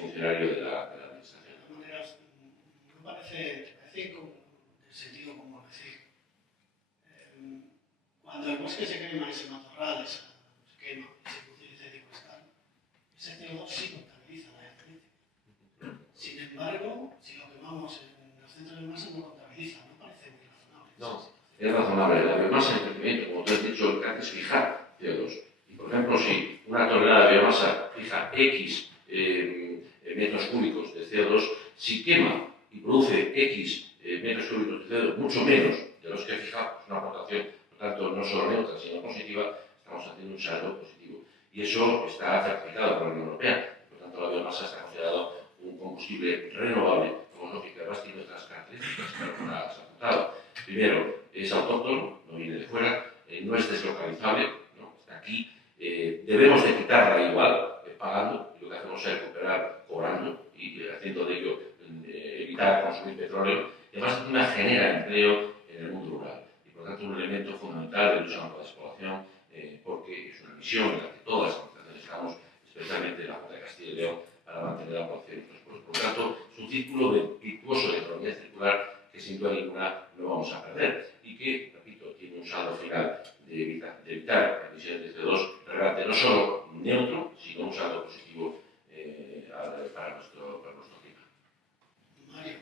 funcionario de la administración. De todas maneras, me parece como, de sentido común decir, cuando el bosque se quema, ese matorral se quema y se produce incendio forestal, ese CO2 sí contabiliza la energética. Sin embargo, si lo quemamos en los centros de masa no contabiliza, no parece muy razonable. No, es razonable. La biomasa en crecimiento, como tú has dicho, lo que hace es fijar CO2. Y por ejemplo, si una tonelada de biomasa fija X metros cúbicos de CO2, si quema y produce X metros cúbicos de CO2, mucho menos de los que ha fijado, es una aportación, por tanto, no solo neutra, sino positiva, estamos haciendo un saldo positivo. Y eso está certificado por la Unión Europea. Por tanto, la biomasa está considerado un combustible renovable, como lógica, además tiene otras características que no has apuntado. Primero, es autóctono, no viene de fuera, no es deslocalizable, ¿no? Está aquí. Debemos de quitarla igual, pagando, y lo que hacemos es recuperar cobrando y haciendo de ello evitar consumir petróleo. Y además genera empleo en el mundo rural y por tanto un elemento fundamental de lucha contra la despoblación, porque es una misión en la que todas las organizaciones estamos, especialmente la Junta de Castilla y León, para mantener la población de nuestros pueblos. Por lo tanto, es un círculo virtuoso de economía circular que sin duda ninguna no vamos a perder y que, repito, tiene un saldo final de evitar emisiones de CO2 relevante, no solo neutro, sino un saldo positivo para nuestro clima. Mario,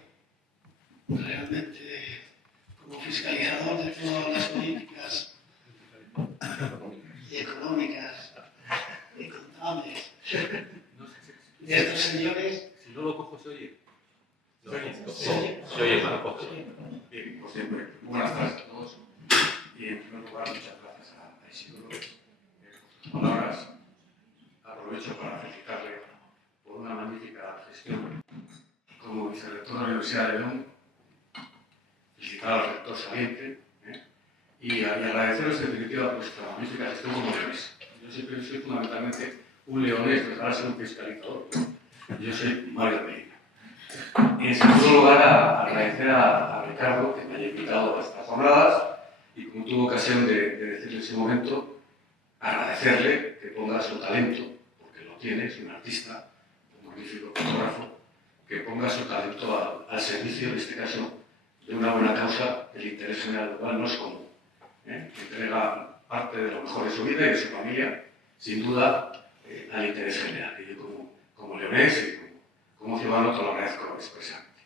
realmente, como fiscalizador de todas las políticas económicas y contables de estos señores, Si no lo cojo, se oye. Se oye mal, cojo. Bien, pues siempre. Buenas tardes a todos. Y en primer lugar, muchas gracias a Isidoro por sus palabras. Aprovecho para felicitarle por una magnífica gestión como vicerrector de la Universidad de León, felicitar al rector saliente y agradeceros en definitiva vuestra magnífica gestión como leonés. Yo siempre soy fundamentalmente un leonés, pero ahora soy un fiscalizador. Yo soy Mario Medina. Y en segundo lugar, agradecer a Ricardo que me haya invitado a estas jornadas y como tuvo ocasión de decirle en ese momento, agradecerle que ponga su talento, porque lo tiene, es un artista, un magnífico fotógrafo, que ponga su talento al servicio, en este caso, de una buena causa, el interés general, lo cual no es común. Que entrega parte de lo mejor de su vida y de su familia, sin duda, al interés general. Y yo como leonés y como ciudadano te lo agradezco expresamente.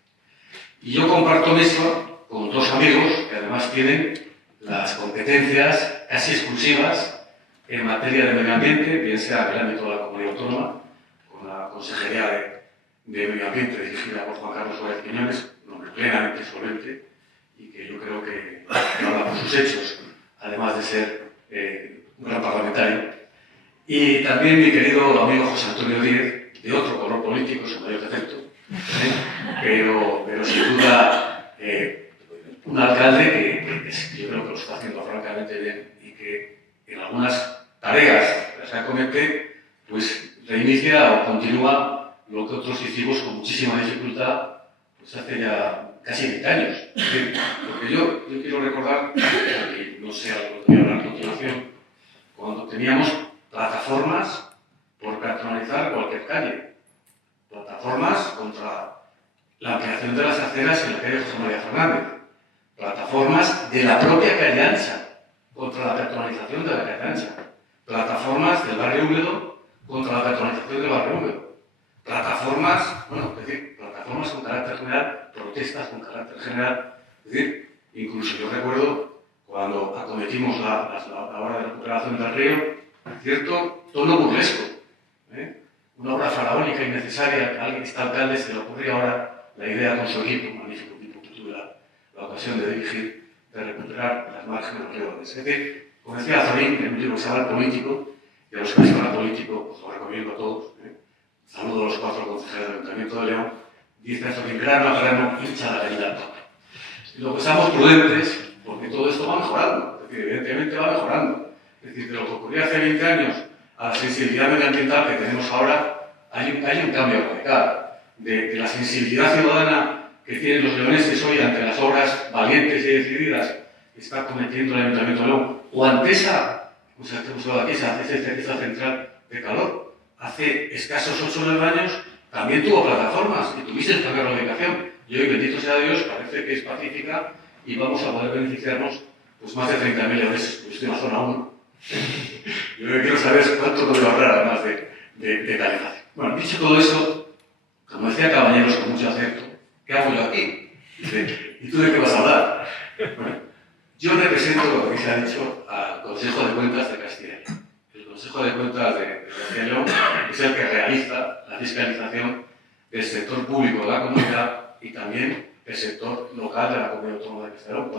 Y yo comparto esto con dos amigos que además tienen las competencias casi exclusivas en materia de medio ambiente, bien sea en el ámbito de la comunidad autónoma, con la Consejería de Medio Ambiente dirigida por Juan Carlos Suárez Quiñones, un hombre plenamente solvente y que yo creo que habla por sus hechos, además de ser un gran parlamentario, y también mi querido amigo José Antonio Díez, de otro color político, su mayor defecto, pero sin duda un alcalde que yo creo que lo está haciendo francamente bien y que en algunas tareas que las acomete, pues reinicia o continúa lo que otros hicimos con muchísima dificultad pues hace ya casi 20 años. Porque yo quiero recordar, y no sé a lo que voy a hablar a continuación, cuando teníamos plataformas por peatonalizar cualquier calle, plataformas contra la ampliación de las aceras en la calle José María Fernández, plataformas de la propia calle Ancha contra la peatonalización de la calle Ancha, plataformas del barrio húmedo contra la peatonalización del barrio húmedo, plataformas, bueno, es decir, plataformas con carácter general, protestas con carácter general, es decir, incluso yo recuerdo cuando acometimos la obra de recuperación del río, cierto tono burlesco, una obra faraónica innecesaria, que a alguien que está alcalde se le ocurrió ahora la idea con su equipo, un magnífico equipo que tuve la ocasión de dirigir, de recuperar las márgenes del río. Es decir, como decía Azorín, en un libro que se llama El Político, y a los que son político, pues lo recomiendo a todos, saludo a los 4 concejales del Ayuntamiento de León, dice Azorín, grano a grano, hincha la caridad. Lo que seamos prudentes, porque todo esto va mejorando, es decir, evidentemente va mejorando. Es decir, de lo que ocurría hace 20 años a la sensibilidad medioambiental que tenemos ahora, hay un cambio radical. De la sensibilidad ciudadana que tienen los leoneses hoy ante las obras valientes y decididas que está cometiendo el Ayuntamiento de León, o ante esa, pues esa central de calor. Hace escasos 8 o 9 años también tuvo plataformas y tuviste el cambio de radicación. Y hoy, bendito sea Dios, parece que es pacífica y vamos a poder beneficiarnos pues más de 30.000 leoneses, pues estoy en la zona 1. Yo lo que quiero saber es cuánto puedo ahorrar además de calidad. Bueno, dicho todo eso, como decía Cabañeros con mucho acento, ¿qué hago yo aquí? Dice, ¿y tú de qué vas a hablar? Bueno, yo represento, lo que se ha dicho, al Consejo de Cuentas de Castilla y León. El Consejo de Cuentas de Castilla y León es el que realiza la fiscalización del sector público de la comunidad y también el sector local de la Comunidad Autónoma de Castilla y León,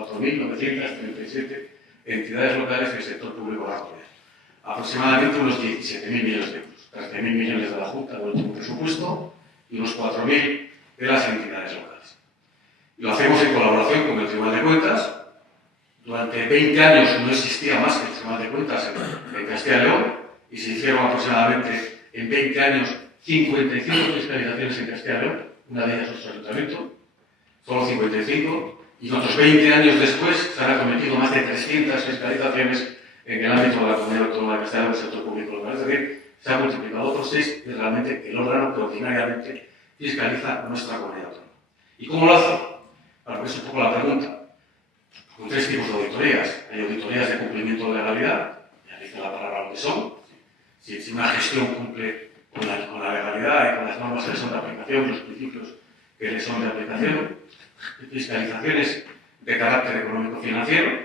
4.937 entidades locales del sector público de la comunidad. Aproximadamente unos 17.000 millones de euros, 13.000 millones de la Junta del último presupuesto y unos 4.000 de las entidades locales. Y lo hacemos en colaboración con el Tribunal de Cuentas. Durante 20 años no existía más que el Tribunal de Cuentas en Castilla y León y se hicieron aproximadamente en 20 años 55 fiscalizaciones en Castilla y León, una de ellas nuestro ayuntamiento, solo 55. Y otros 20 años después se han acometido más de 300 fiscalizaciones en el ámbito de la Comunidad Autónoma de Castilla y León, del sector público local. Es decir, se ha multiplicado por 6 y realmente el órgano que ordinariamente fiscaliza nuestra comunidad autónoma. ¿Y cómo lo hace? Bueno, es un poco la pregunta. Con 3 tipos de auditorías. Hay auditorías de cumplimiento de legalidad, ya dice la palabra lo que son. Si una gestión cumple con la legalidad y con las normas que le son de aplicación, los principios que le son de aplicación. Fiscalizaciones de carácter económico-financiero,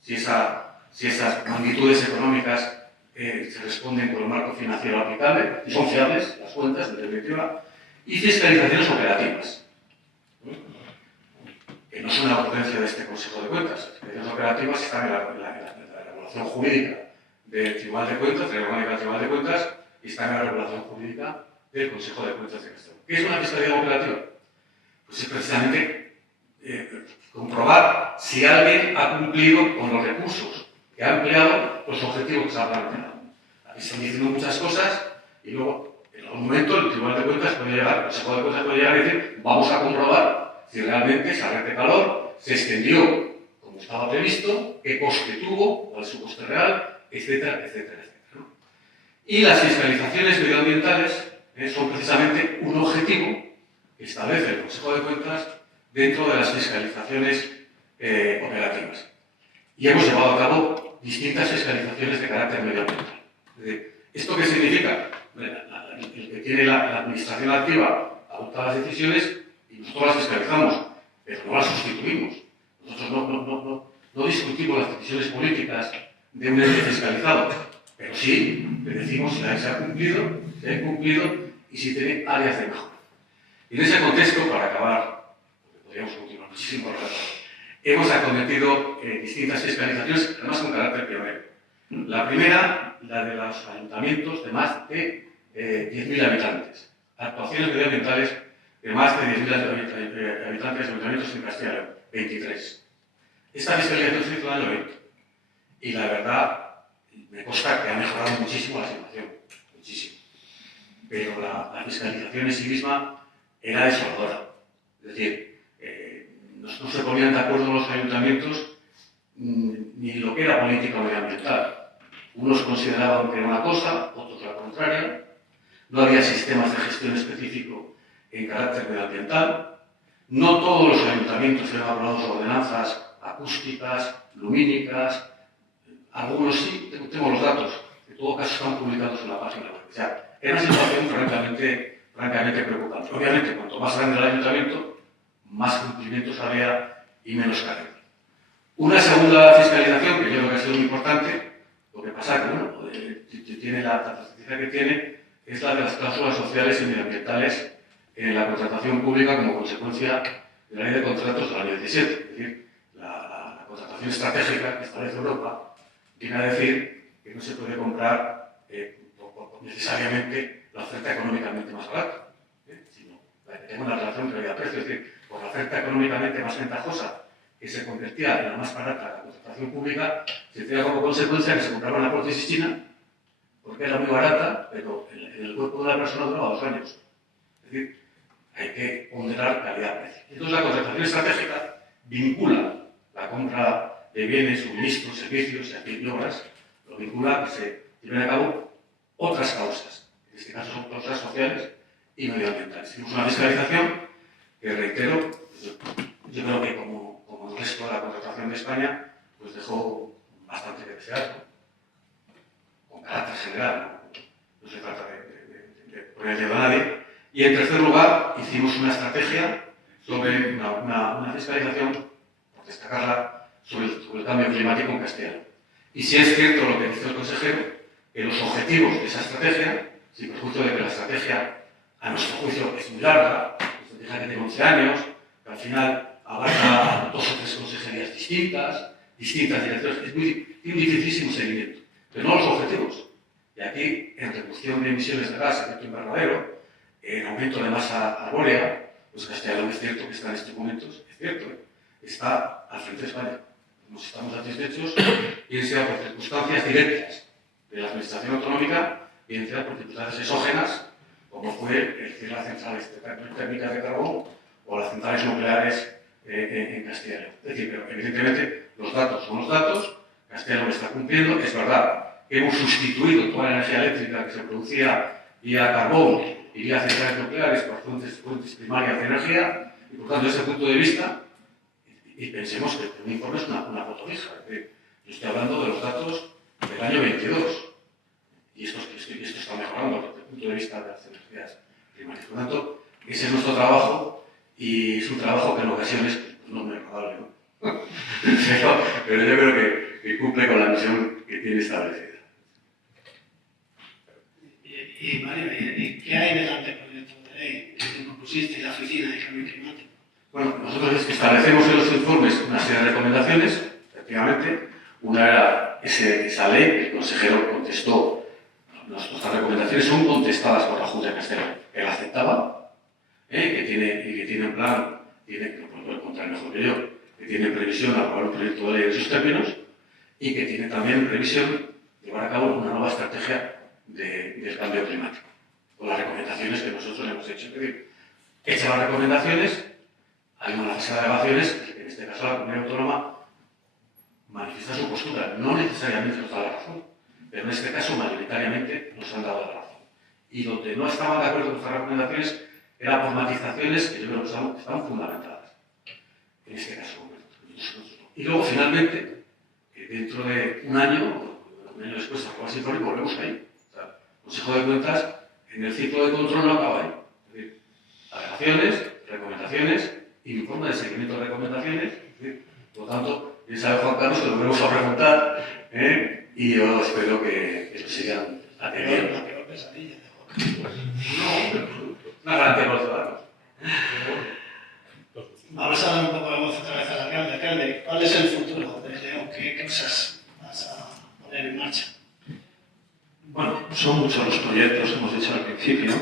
si esas magnitudes económicas se responden con el marco financiero aplicable, y son fiables las cuentas, en definitiva, y fiscalizaciones operativas, que no son una ocurrencia de este Consejo de Cuentas. Las fiscalizaciones operativas están en la regulación jurídica del Tribunal de Cuentas, de la Orgánica del Tribunal de Cuentas, y están en la regulación jurídica del Consejo de Cuentas de Castilla y León. ¿Qué es una fiscalidad operativa? Pues es precisamente comprobar si alguien ha cumplido con los recursos que ha empleado los objetivos que se ha planteado. Aquí se han diciendo muchas cosas y luego, en algún momento, el Tribunal de Cuentas puede llegar, el Consejo de Cuentas puede llegar y decir vamos a comprobar si realmente esa red de calor se extendió como estaba previsto, qué coste tuvo, cuál es su coste real, etcétera, etcétera, etcétera, ¿no? Y las fiscalizaciones medioambientales son precisamente un objetivo que establece el Consejo de Cuentas dentro de las fiscalizaciones operativas. Y hemos llevado a cabo distintas fiscalizaciones de carácter medioambiental. ¿Esto qué significa? El que tiene la administración activa adopta las decisiones y nosotros las fiscalizamos, pero no las sustituimos. Nosotros no discutimos las decisiones políticas de un ente fiscalizado, pero sí le decimos si se ha cumplido, si ha incumplido y si tiene áreas de mejora. Y en ese contexto, para acabar, porque podríamos continuar muchísimo rato, hemos acometido distintas fiscalizaciones, además con carácter pionero. La primera, la de los ayuntamientos de más de 10.000 habitantes. Actuaciones medioambientales de más de 10.000 habitantes de ayuntamientos en Castilla y León, 23. Esta fiscalización se hizo en el año 20. Y la verdad, me consta que ha mejorado muchísimo la situación. Muchísimo. Pero la fiscalización en sí misma era desoladora. Es decir, no se ponían de acuerdo los ayuntamientos ni lo que era política medioambiental. Unos consideraban que era una cosa, otros la contraria. No había sistemas de gestión específico en carácter medioambiental. No todos los ayuntamientos eran aprobados ordenanzas acústicas, lumínicas. Algunos sí, tengo los datos. En todo caso están publicados en la página web. O sea, era una situación francamente preocupante. Obviamente, cuanto más grande el ayuntamiento, más cumplimientos había y menos carga. Una segunda fiscalización, que yo creo que ha sido muy importante, lo que pasa es que, bueno, tiene la trascendencia que tiene, es la de las cláusulas sociales y medioambientales en la contratación pública como consecuencia de la ley de contratos del año 17. Es decir, la contratación estratégica que establece Europa viene a decir que no se puede comprar necesariamente la oferta económicamente más barata, sino que tenga una relación calidad-precio. Es decir, por la oferta económicamente más ventajosa que se convertía en la más barata la contratación pública, se tenía como consecuencia que se compraba una prótesis china porque era muy barata, pero en el cuerpo de la persona duraba 2 años. Es decir, hay que ponderar calidad-precio. Entonces la contratación estratégica vincula la compra de bienes, suministros, servicios y obras, lo vincula a que se lleven a cabo otras causas. En este caso son causas sociales y medioambientales. Tenemos una fiscalización que, reitero, yo creo que como el resto de la contratación de España, pues dejó bastante que desear, ¿no? Con carácter general, no se trata de poner el dedo a nadie. Y en tercer lugar, hicimos una estrategia sobre una fiscalización, por destacarla, sobre el cambio climático en Castilla y León. Y si es cierto lo que dice el consejero, que los objetivos de esa estrategia, sin perjuicio de que la estrategia, a nuestro juicio, es muy larga, una estrategia que tiene 11 años, que al final abarca 2 o 3 consejerías distintas direcciones, tiene un dificilísimo seguimiento, pero no los objetivos. Y aquí, en reducción de emisiones de gas, efecto invernadero, en aumento de masa arbórea, pues Castilla y León es cierto que está en estos momentos, es cierto, está al frente de España. Nos estamos satisfechos, bien sea por circunstancias directas de la administración autonómica, bien sea por circunstancias exógenas, como fue el cierre de las centrales térmicas de carbón o las centrales nucleares en Castilla y León. Es decir, pero evidentemente los datos son los datos, Castilla y León está cumpliendo. Es verdad que hemos sustituido toda la energía eléctrica que se producía vía carbón y vía centrales nucleares por fuentes primarias de energía, y por tanto, desde ese punto de vista, y pensemos que un informe es una foto fija. Yo estoy hablando de los datos del año 22, y esto está mejorando desde el punto de vista de las energías primarias. Por tanto, ese es nuestro trabajo, y es un trabajo que en ocasiones no es muy agradable, ¿no? pero yo creo que cumple con la misión que tiene establecida. Y Mario, ¿y qué hay del anteproyecto de ley que propusiste la Oficina de Cambio Climático? Bueno, nosotros establecemos en los informes una serie de recomendaciones, efectivamente. Una era esa ley, el consejero contestó, nuestras recomendaciones son contestadas por la Junta de Castilla y León. Él aceptaba, que tiene en plan, que lo puede contar mejor que yo, que tiene previsión de aprobar un proyecto de ley en esos términos y que tiene también previsión de llevar a cabo una nueva estrategia del cambio climático, con las recomendaciones que nosotros le hemos hecho. Es decir, hechas las recomendaciones, hay una fase de alegaciones, que en este caso la comunidad autónoma manifiesta su postura. No necesariamente nos da la razón, pero en este caso mayoritariamente nos han dado la razón. Y donde no estaban de acuerdo con nuestras recomendaciones eran por matizaciones que yo creo que estaban fundamentadas. En este caso, y luego finalmente, dentro de un año después de aprobar ese informe, volvemos ahí. O sea, el Consejo de Cuentas en el ciclo de control no acaba ahí. Es decir, alegaciones, recomendaciones, informe de seguimiento de recomendaciones. Es decir, por lo tanto, ya sabe Juan Carlos que lo volvemos a preguntar, y yo espero que lo sigan atendiendo. La peor pesadilla de Juan Carlos. No, una garantía para los ciudadanos. Vamos a dar un poco de voz otra vez al alcalde. Alcalde, ¿cuál es el futuro de León? ¿Qué cosas vas a poner en marcha? son muchos los proyectos, hemos dicho al principio.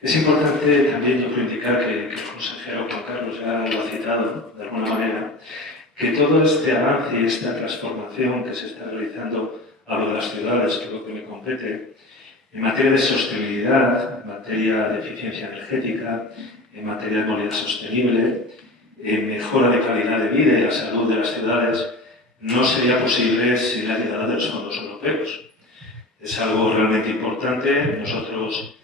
Es importante también, yo quiero indicar que el consejero Juan Carlos ya lo ha citado de alguna manera, que todo este avance y esta transformación que se está realizando a lo de las ciudades, que es lo que me compete, en materia de sostenibilidad, en materia de eficiencia energética, en materia de movilidad sostenible, en mejora de calidad de vida y la salud de las ciudades, no sería posible sin la ayuda de los fondos europeos. Es algo realmente importante. Nosotros,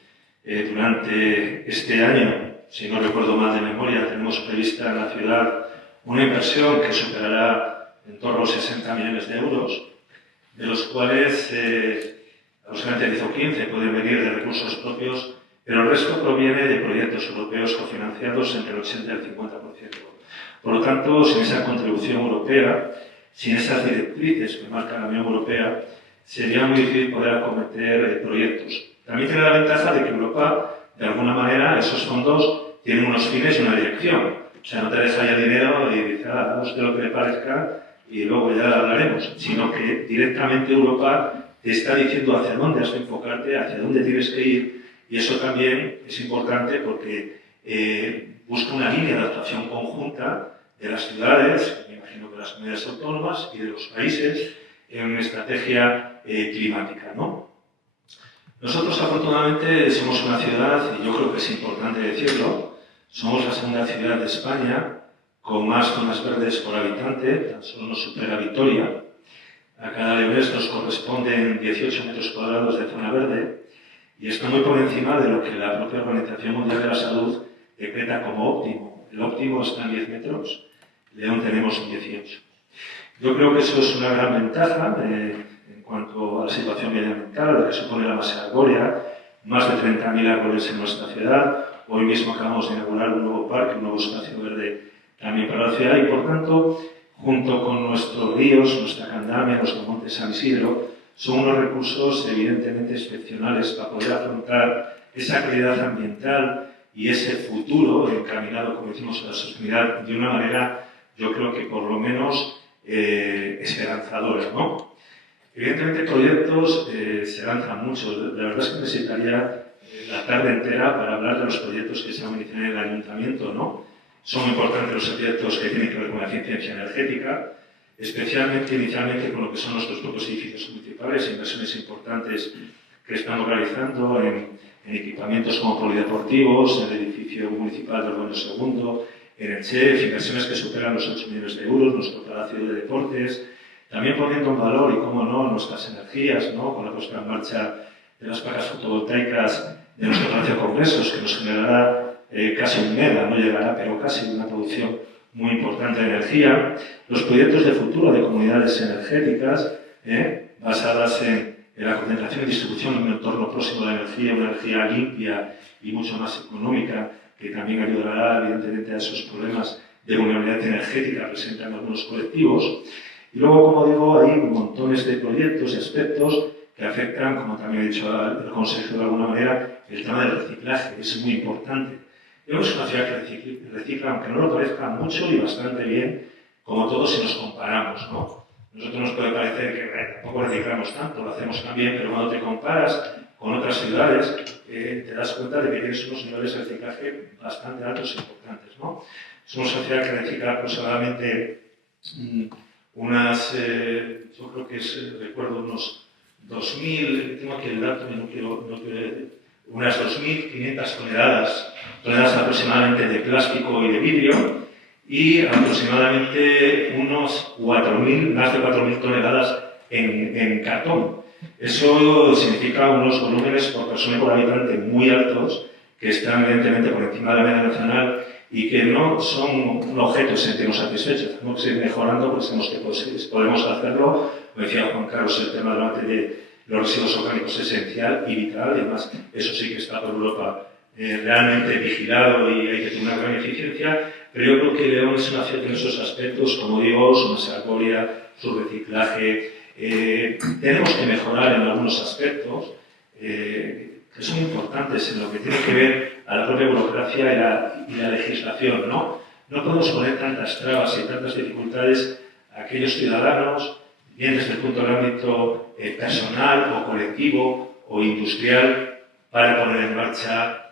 durante este año, si no recuerdo mal de memoria, tenemos prevista en la ciudad una inversión que superará en torno a los 60 millones de euros, de los cuales aproximadamente 10 o 15 pueden venir de recursos propios, pero el resto proviene de proyectos europeos cofinanciados entre el 80 y el 50%. Por lo tanto, sin esa contribución europea, sin esas directrices que marca la Unión Europea, sería muy difícil poder acometer proyectos. También tiene la ventaja de que Europa, de alguna manera, esos fondos tienen unos fines y una dirección. O sea, no te deja ya dinero y dice, usted lo que le parezca y luego ya hablaremos, sino que directamente Europa te está diciendo hacia dónde has de enfocarte, hacia dónde tienes que ir, y eso también es importante porque busca una línea de actuación conjunta de las ciudades, me imagino que las comunidades autónomas y de los países en una estrategia climática, ¿no? Nosotros, afortunadamente, somos una ciudad, y yo creo que es importante decirlo, somos la segunda ciudad de España con más zonas verdes por habitante, tan solo nos supera Vitoria. A cada leonés nos corresponden 18 metros cuadrados de zona verde y está muy por encima de lo que la propia Organización Mundial de la Salud decreta como óptimo. El óptimo está en 10 metros, León tenemos 18. Yo creo que eso es una gran ventaja en cuanto a la situación medioambiental, lo que supone la masa arbórea, más de 30.000 árboles en nuestra ciudad. Hoy mismo acabamos de inaugurar un nuevo parque, un nuevo espacio verde también para la ciudad y, por tanto, junto con nuestros ríos, nuestra Candamia, nuestro monte San Isidro, son unos recursos evidentemente excepcionales para poder afrontar esa calidad ambiental y ese futuro encaminado, como decimos, a la sostenibilidad de una manera, yo creo que por lo menos esperanzadora, ¿no? Evidentemente proyectos se lanzan muchos. La verdad es que necesitaría la tarde entera para hablar de los proyectos que se van a iniciar en el ayuntamiento, ¿no? Son importantes los proyectos que tienen que ver con la eficiencia energética, especialmente inicialmente con lo que son nuestros propios edificios municipales, inversiones importantes que estamos realizando en equipamientos como polideportivos, en el edificio municipal del Bueno II, en el CHEF, inversiones que superan los 8 millones de euros, nuestro Palacio de Deportes, también poniendo en valor, y cómo no, nuestras energías, ¿no? Con la puesta en marcha de las placas fotovoltaicas de nuestro Palacio de Congresos, que nos generará casi un mega, no llegará, pero casi una producción muy importante de energía. Los proyectos de futuro de comunidades energéticas, basadas en la concentración y distribución en un entorno próximo de la energía, una energía limpia y mucho más económica, que también ayudará, evidentemente, a esos problemas de vulnerabilidad energética que presentan algunos colectivos. Y luego, como digo, hay montones de proyectos y aspectos que afectan, como también ha dicho el Consejo de alguna manera, el tema del reciclaje, es muy importante. Tenemos una ciudad que recicla, aunque no lo parezca, mucho y bastante bien, como todos si nos comparamos, ¿no? Nosotros nos puede parecer que tampoco reciclamos tanto, lo hacemos también, pero cuando te comparas con otras ciudades, te das cuenta de que tienes unos niveles de reciclaje bastante altos e importantes, ¿no? Somos una ciudad que recicla aproximadamente yo creo que recuerdo unos 2.000, tengo aquí el dato y no quiero unas 2.500 toneladas aproximadamente de plástico y de vidrio y aproximadamente unos más de 4.000 toneladas en cartón. Eso significa unos volúmenes por persona y por habitante muy altos que están evidentemente por encima de la media nacional y que no son un objeto sentirnos satisfechos. Tenemos que seguir mejorando porque sabemos que podemos hacerlo. Como decía Juan Carlos, el tema de los residuos orgánicos es esencial y vital, y además eso sí que está por Europa realmente vigilado y hay que tener una gran eficiencia, pero yo creo que León es una ciudad en esos aspectos, como digo, su masa arbórea, su reciclaje. Tenemos que mejorar en algunos aspectos que son importantes en lo que tiene que ver a la propia burocracia y la legislación, ¿no? No podemos poner tantas trabas y tantas dificultades a aquellos ciudadanos, bien desde el punto del ámbito personal o colectivo o industrial para poner en marcha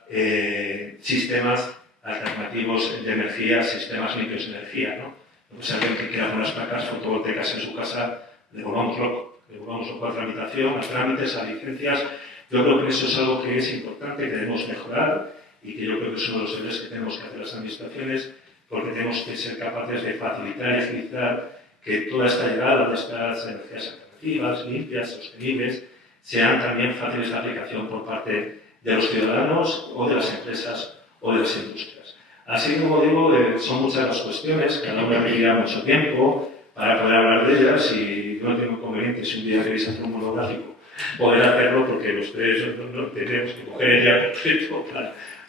sistemas alternativos de energía, sistemas limpios de energía, ¿no? Pues alguien que quiera poner unas placas fotovoltaicas en su casa, le volvamos loco, le volvamos loco a tramitación, a trámites, a licencias. Yo creo que eso es algo que es importante, que debemos mejorar y que yo creo que es uno de los deberes que tenemos que hacer las administraciones, porque tenemos que ser capaces de facilitar y agilizar que toda esta llegada de estas energías alternativas, limpias, sostenibles, sean también fáciles de aplicación por parte de los ciudadanos o de las empresas o de las industrias. Así como digo, son muchas las cuestiones, cada una requerirá mucho tiempo para poder hablar de ellas y no tengo inconveniente si un día queréis hacer un monográfico poder hacerlo porque los tres no tenemos que coger el día completo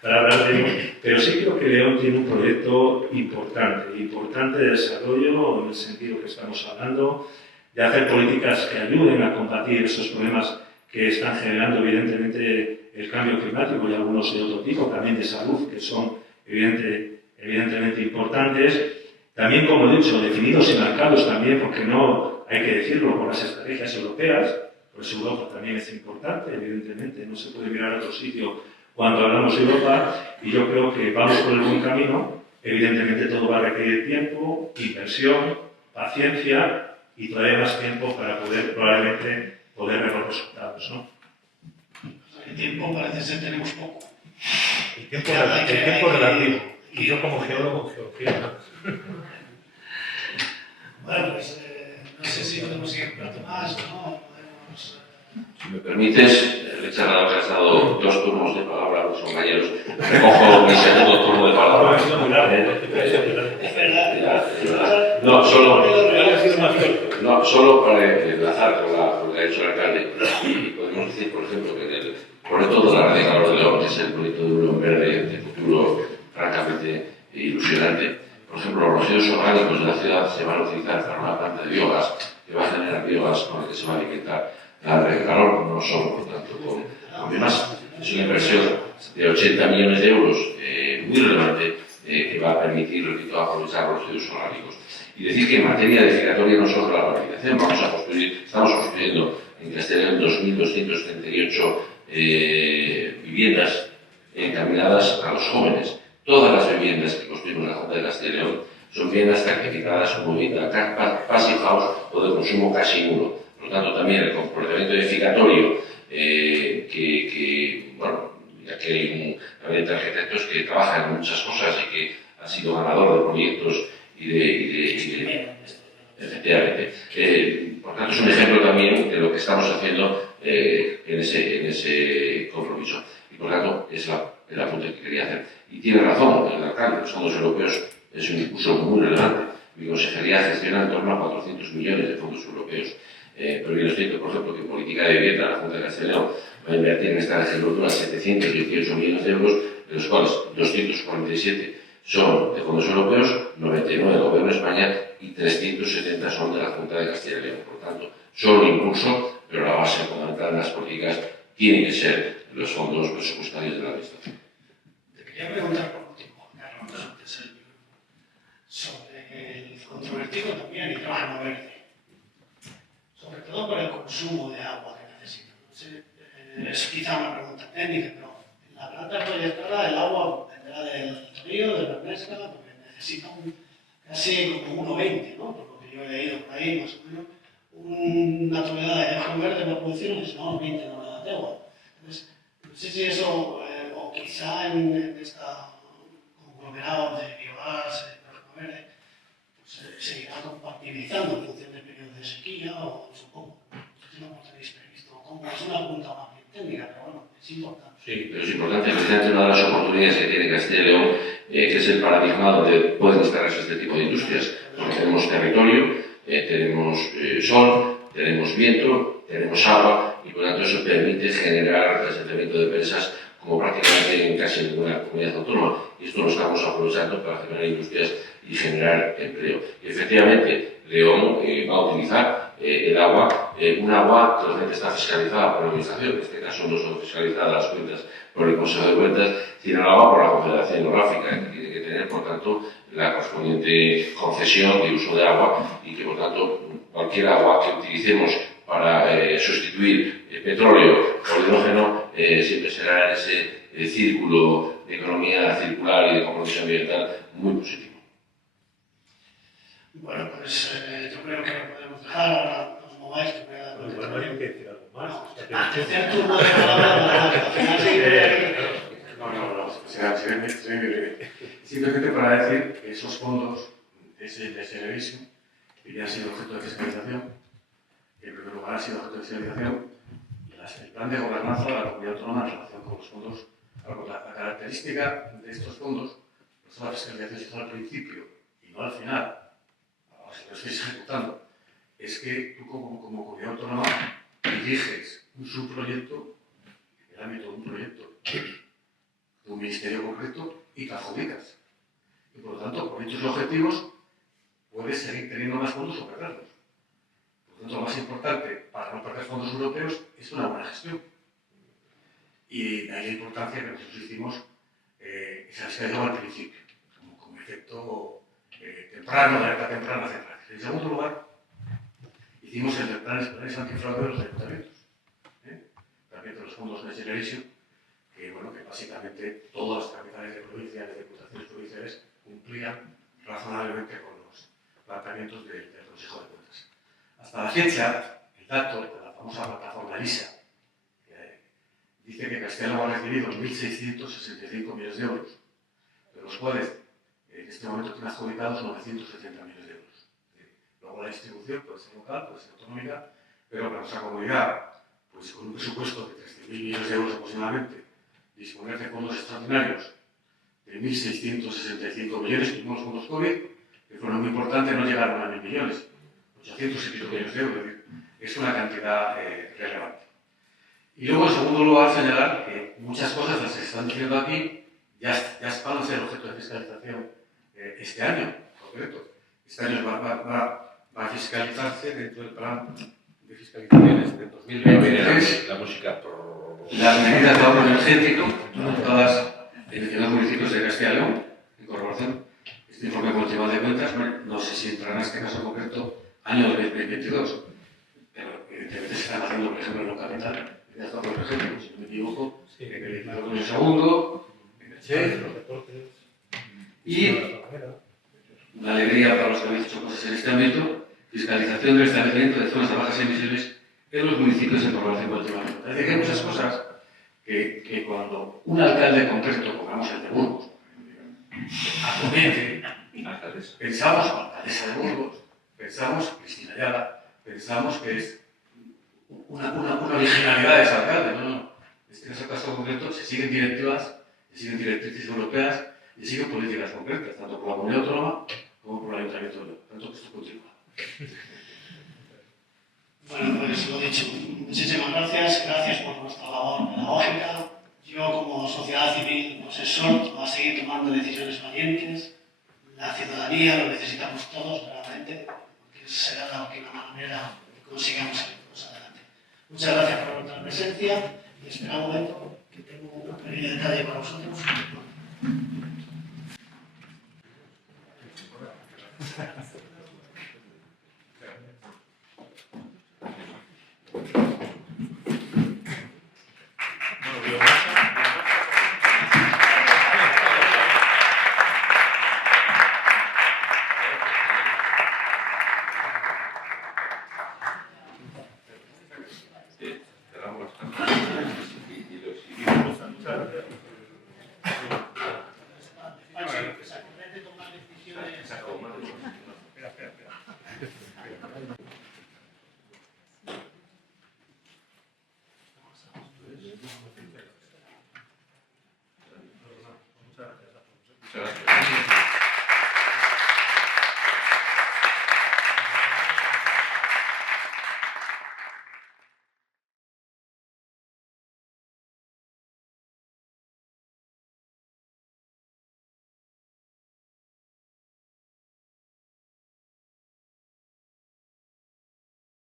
para hablar de ello. Pero sí creo que León tiene un proyecto importante de desarrollo en el sentido que estamos hablando, de hacer políticas que ayuden a combatir esos problemas que están generando evidentemente el cambio climático y algunos de otro tipo, también de salud, que son evidentemente importantes. También, como he dicho, definidos y marcados también, porque no hay que decirlo, por las estrategias europeas, pues Europa también es importante, evidentemente, no se puede mirar a otro sitio cuando hablamos de Europa, y yo creo que vamos por el buen camino. Evidentemente todo va a requerir tiempo, inversión, paciencia y todavía más tiempo para probablemente poder ver los resultados, ¿no? El tiempo parece ser tenemos poco. El tiempo es relativo, y yo como geólogo, geología, ¿no? Bueno, pues no sé si podemos ir un rato más o no. Podemos, Si me permites, Richard ha dado 2 turnos de palabra a los compañeros. Recojo mi segundo turno de palabra. es verdad. No, solo para enlazar con lo que ha dicho el alcalde. Y podemos decir, por ejemplo, que en el proyecto de la red de calor de León, que es el proyecto de León Verde de futuro francamente ilusionante, por ejemplo, los residuos orgánicos de la ciudad se van a utilizar para una planta de biogás que va a generar biogás con el que se va a alimentar la red de calor, no solo, por tanto, con biomasa. Es una inversión de 80 millones de euros muy relevante que va a permitir, repito, aprovechar los residuos orgánicos. Y decir que en materia edificatoria no solo la valorización, estamos construyendo en Castilla y León 2.238 viviendas encaminadas a los jóvenes. Todas las viviendas que construimos en la Junta de Castilla y León son viviendas certificadas como vivienda passive house o de consumo casi nulo. Por lo tanto, también el comportamiento edificatorio, bueno, ya que hay un gabinete de arquitectos que trabaja en muchas cosas y que ha sido ganador de proyectos efectivamente. Por tanto, es un ejemplo también de lo que estamos haciendo en ese compromiso. Y por tanto, es el apunte que quería hacer. Y tiene razón el alcalde, los fondos europeos es un impulso muy relevante. Mi consejería gestiona en torno a 400 millones de fondos europeos. Pero bien es cierto, por ejemplo, que en política de vivienda la Junta de Castilla y León va a invertir en esta legislatura 718 millones de euros, de los cuales 247 son de fondos europeos, 99 del Gobierno de España y 370 son de la Junta de Castilla y León. Por tanto, solo un impulso, pero la base fundamental de las políticas tiene que ser los fondos presupuestarios de la Administración. Te quería preguntar por último, Carlos, antes el micrófono, sobre el controvertido también hidrógeno verde, sobre todo por el consumo de agua que necesita. No sé, es quizá una pregunta técnica, pero en la planta proyectada el agua vendrá del río, de la Bernesga, porque necesita casi como 1,20, ¿no? Por lo que yo he leído por ahí, más o menos, una tonelada de hidrógeno verde para producir no 20 toneladas de agua. Entonces, no sé si eso, o quizá en esta conglomerado de biogás, hidrógeno verde, pues, se irá compatibilizando en función del periodo de sequía, o supongo. No sé si no lo tenéis previsto, como es una pregunta más bien técnica, pero bueno, es importante. Sí, pero es importante, precisamente una de las oportunidades que tiene Castilla y León, que es el paradigma donde pueden instalarse este tipo de industrias. Porque tenemos territorio, tenemos sol, tenemos viento, tenemos agua, y por lo tanto eso permite generar el asentamiento de empresas como prácticamente en casi ninguna comunidad autónoma. Y esto lo estamos aprovechando para generar industrias y generar empleo. Y efectivamente, León va a utilizar el agua, un agua que realmente está fiscalizada por la Administración, en este caso no son fiscalizadas las cuentas por el Consejo de Cuentas, sino el agua por la Confederación Hidrográfica, que tiene que tener, por tanto, la correspondiente concesión de uso de agua y que, por tanto, cualquier agua que utilicemos para sustituir el petróleo por hidrógeno siempre será ese círculo de economía circular y de compromiso ambiental muy positivo. Bueno, pues yo creo que lo podemos dejar, ahora os mováis, que voy a dar Bueno, igual hay que decir algo más. O sea, al tercer turno de palabra, al final sí que... No, será breve. Simplemente para decir que esos fondos de ese Generation, que ya han sido objeto de fiscalización, que en primer lugar han sido objeto de fiscalización, el plan de gobernanza de la comunidad autónoma en relación con los fondos, la característica de estos fondos, por eso la fiscalización se hizo al principio y no al final, ahora si lo estáis ejecutando, es que tú como comunidad autónoma diriges un subproyecto, en el ámbito de un proyecto, de un ministerio concreto y te adjudicas. Y por lo tanto, con dichos objetivos, puedes seguir teniendo más fondos o perderlos. Por lo tanto, lo más importante para no perder fondos europeos es una buena gestión. Y de ahí la importancia que nosotros hicimos esa fiscalización al principio, como efecto temprano, de alerta temprana, etc. En segundo lugar, hicimos el planes antifraude de los ayuntamientos. También de los fondos Next Generation, que, bueno, que básicamente todas las capitales de provincia, de diputaciones provinciales, cumplían razonablemente con los planteamientos del Consejo de Cuentas. Hasta la fecha, el dato de la famosa plataforma LISA, dice que Castilla-La ha recibido 1.665 millones de euros, de los cuales en este momento tiene adjudicados 970 millones de euros. Luego la distribución puede ser local, puede ser autonómica, pero para nuestra comunidad, pues con un presupuesto de 13.000 millones de euros aproximadamente, disponer de fondos extraordinarios de 1.665 millones, que los fondos COVID, que fueron muy importantes, no llegaron a 1.000 millones, 800 y pico millones de euros, es decir, es una cantidad relevante. Y luego, en segundo lugar, señalar que muchas cosas las que se están diciendo aquí ya van a ser objeto de fiscalización este año, en concreto. Este año va a fiscalizarse dentro del plan de fiscalizaciones de 2023 la música. las medidas de ahorro energético adoptadas en 22 municipios de Castilla y León, en colaboración. Este informe municipal de cuentas, no sé si entrará en este caso concreto año 2022, pero evidentemente se están haciendo, por ejemplo, en lo capital. Ya está, por ejemplo, si no me equivoco, en el edificio con el segundo, en el Che, y una alegría para los que habéis hecho cosas en este ámbito, fiscalización del establecimiento de zonas de bajas emisiones en los municipios en colaboración con el tema. Es decir, que hay muchas cosas que cuando un alcalde concreto, pongamos el de Burgos, acomete, pensamos, alcaldesa de Burgos, pensamos, Cristina Ayala, pensamos que es una originalidad de ese alcalde. No. En este caso concreto se siguen directivas, se siguen directrices europeas y se siguen políticas concretas, tanto por la comunidad autónoma como por el Ayuntamiento de León. Tanto que esto continúa. Bueno, pues lo dicho, muchísimas gracias por vuestra labor pedagógica. Yo, como sociedad civil, os exhorto a seguir tomando decisiones valientes. La ciudadanía lo necesitamos todos, realmente, porque será la única manera que consigamos salir adelante. Muchas gracias por vuestra presencia y espera un momento que tengo un pequeño detalle para vosotros. Muchas gracias.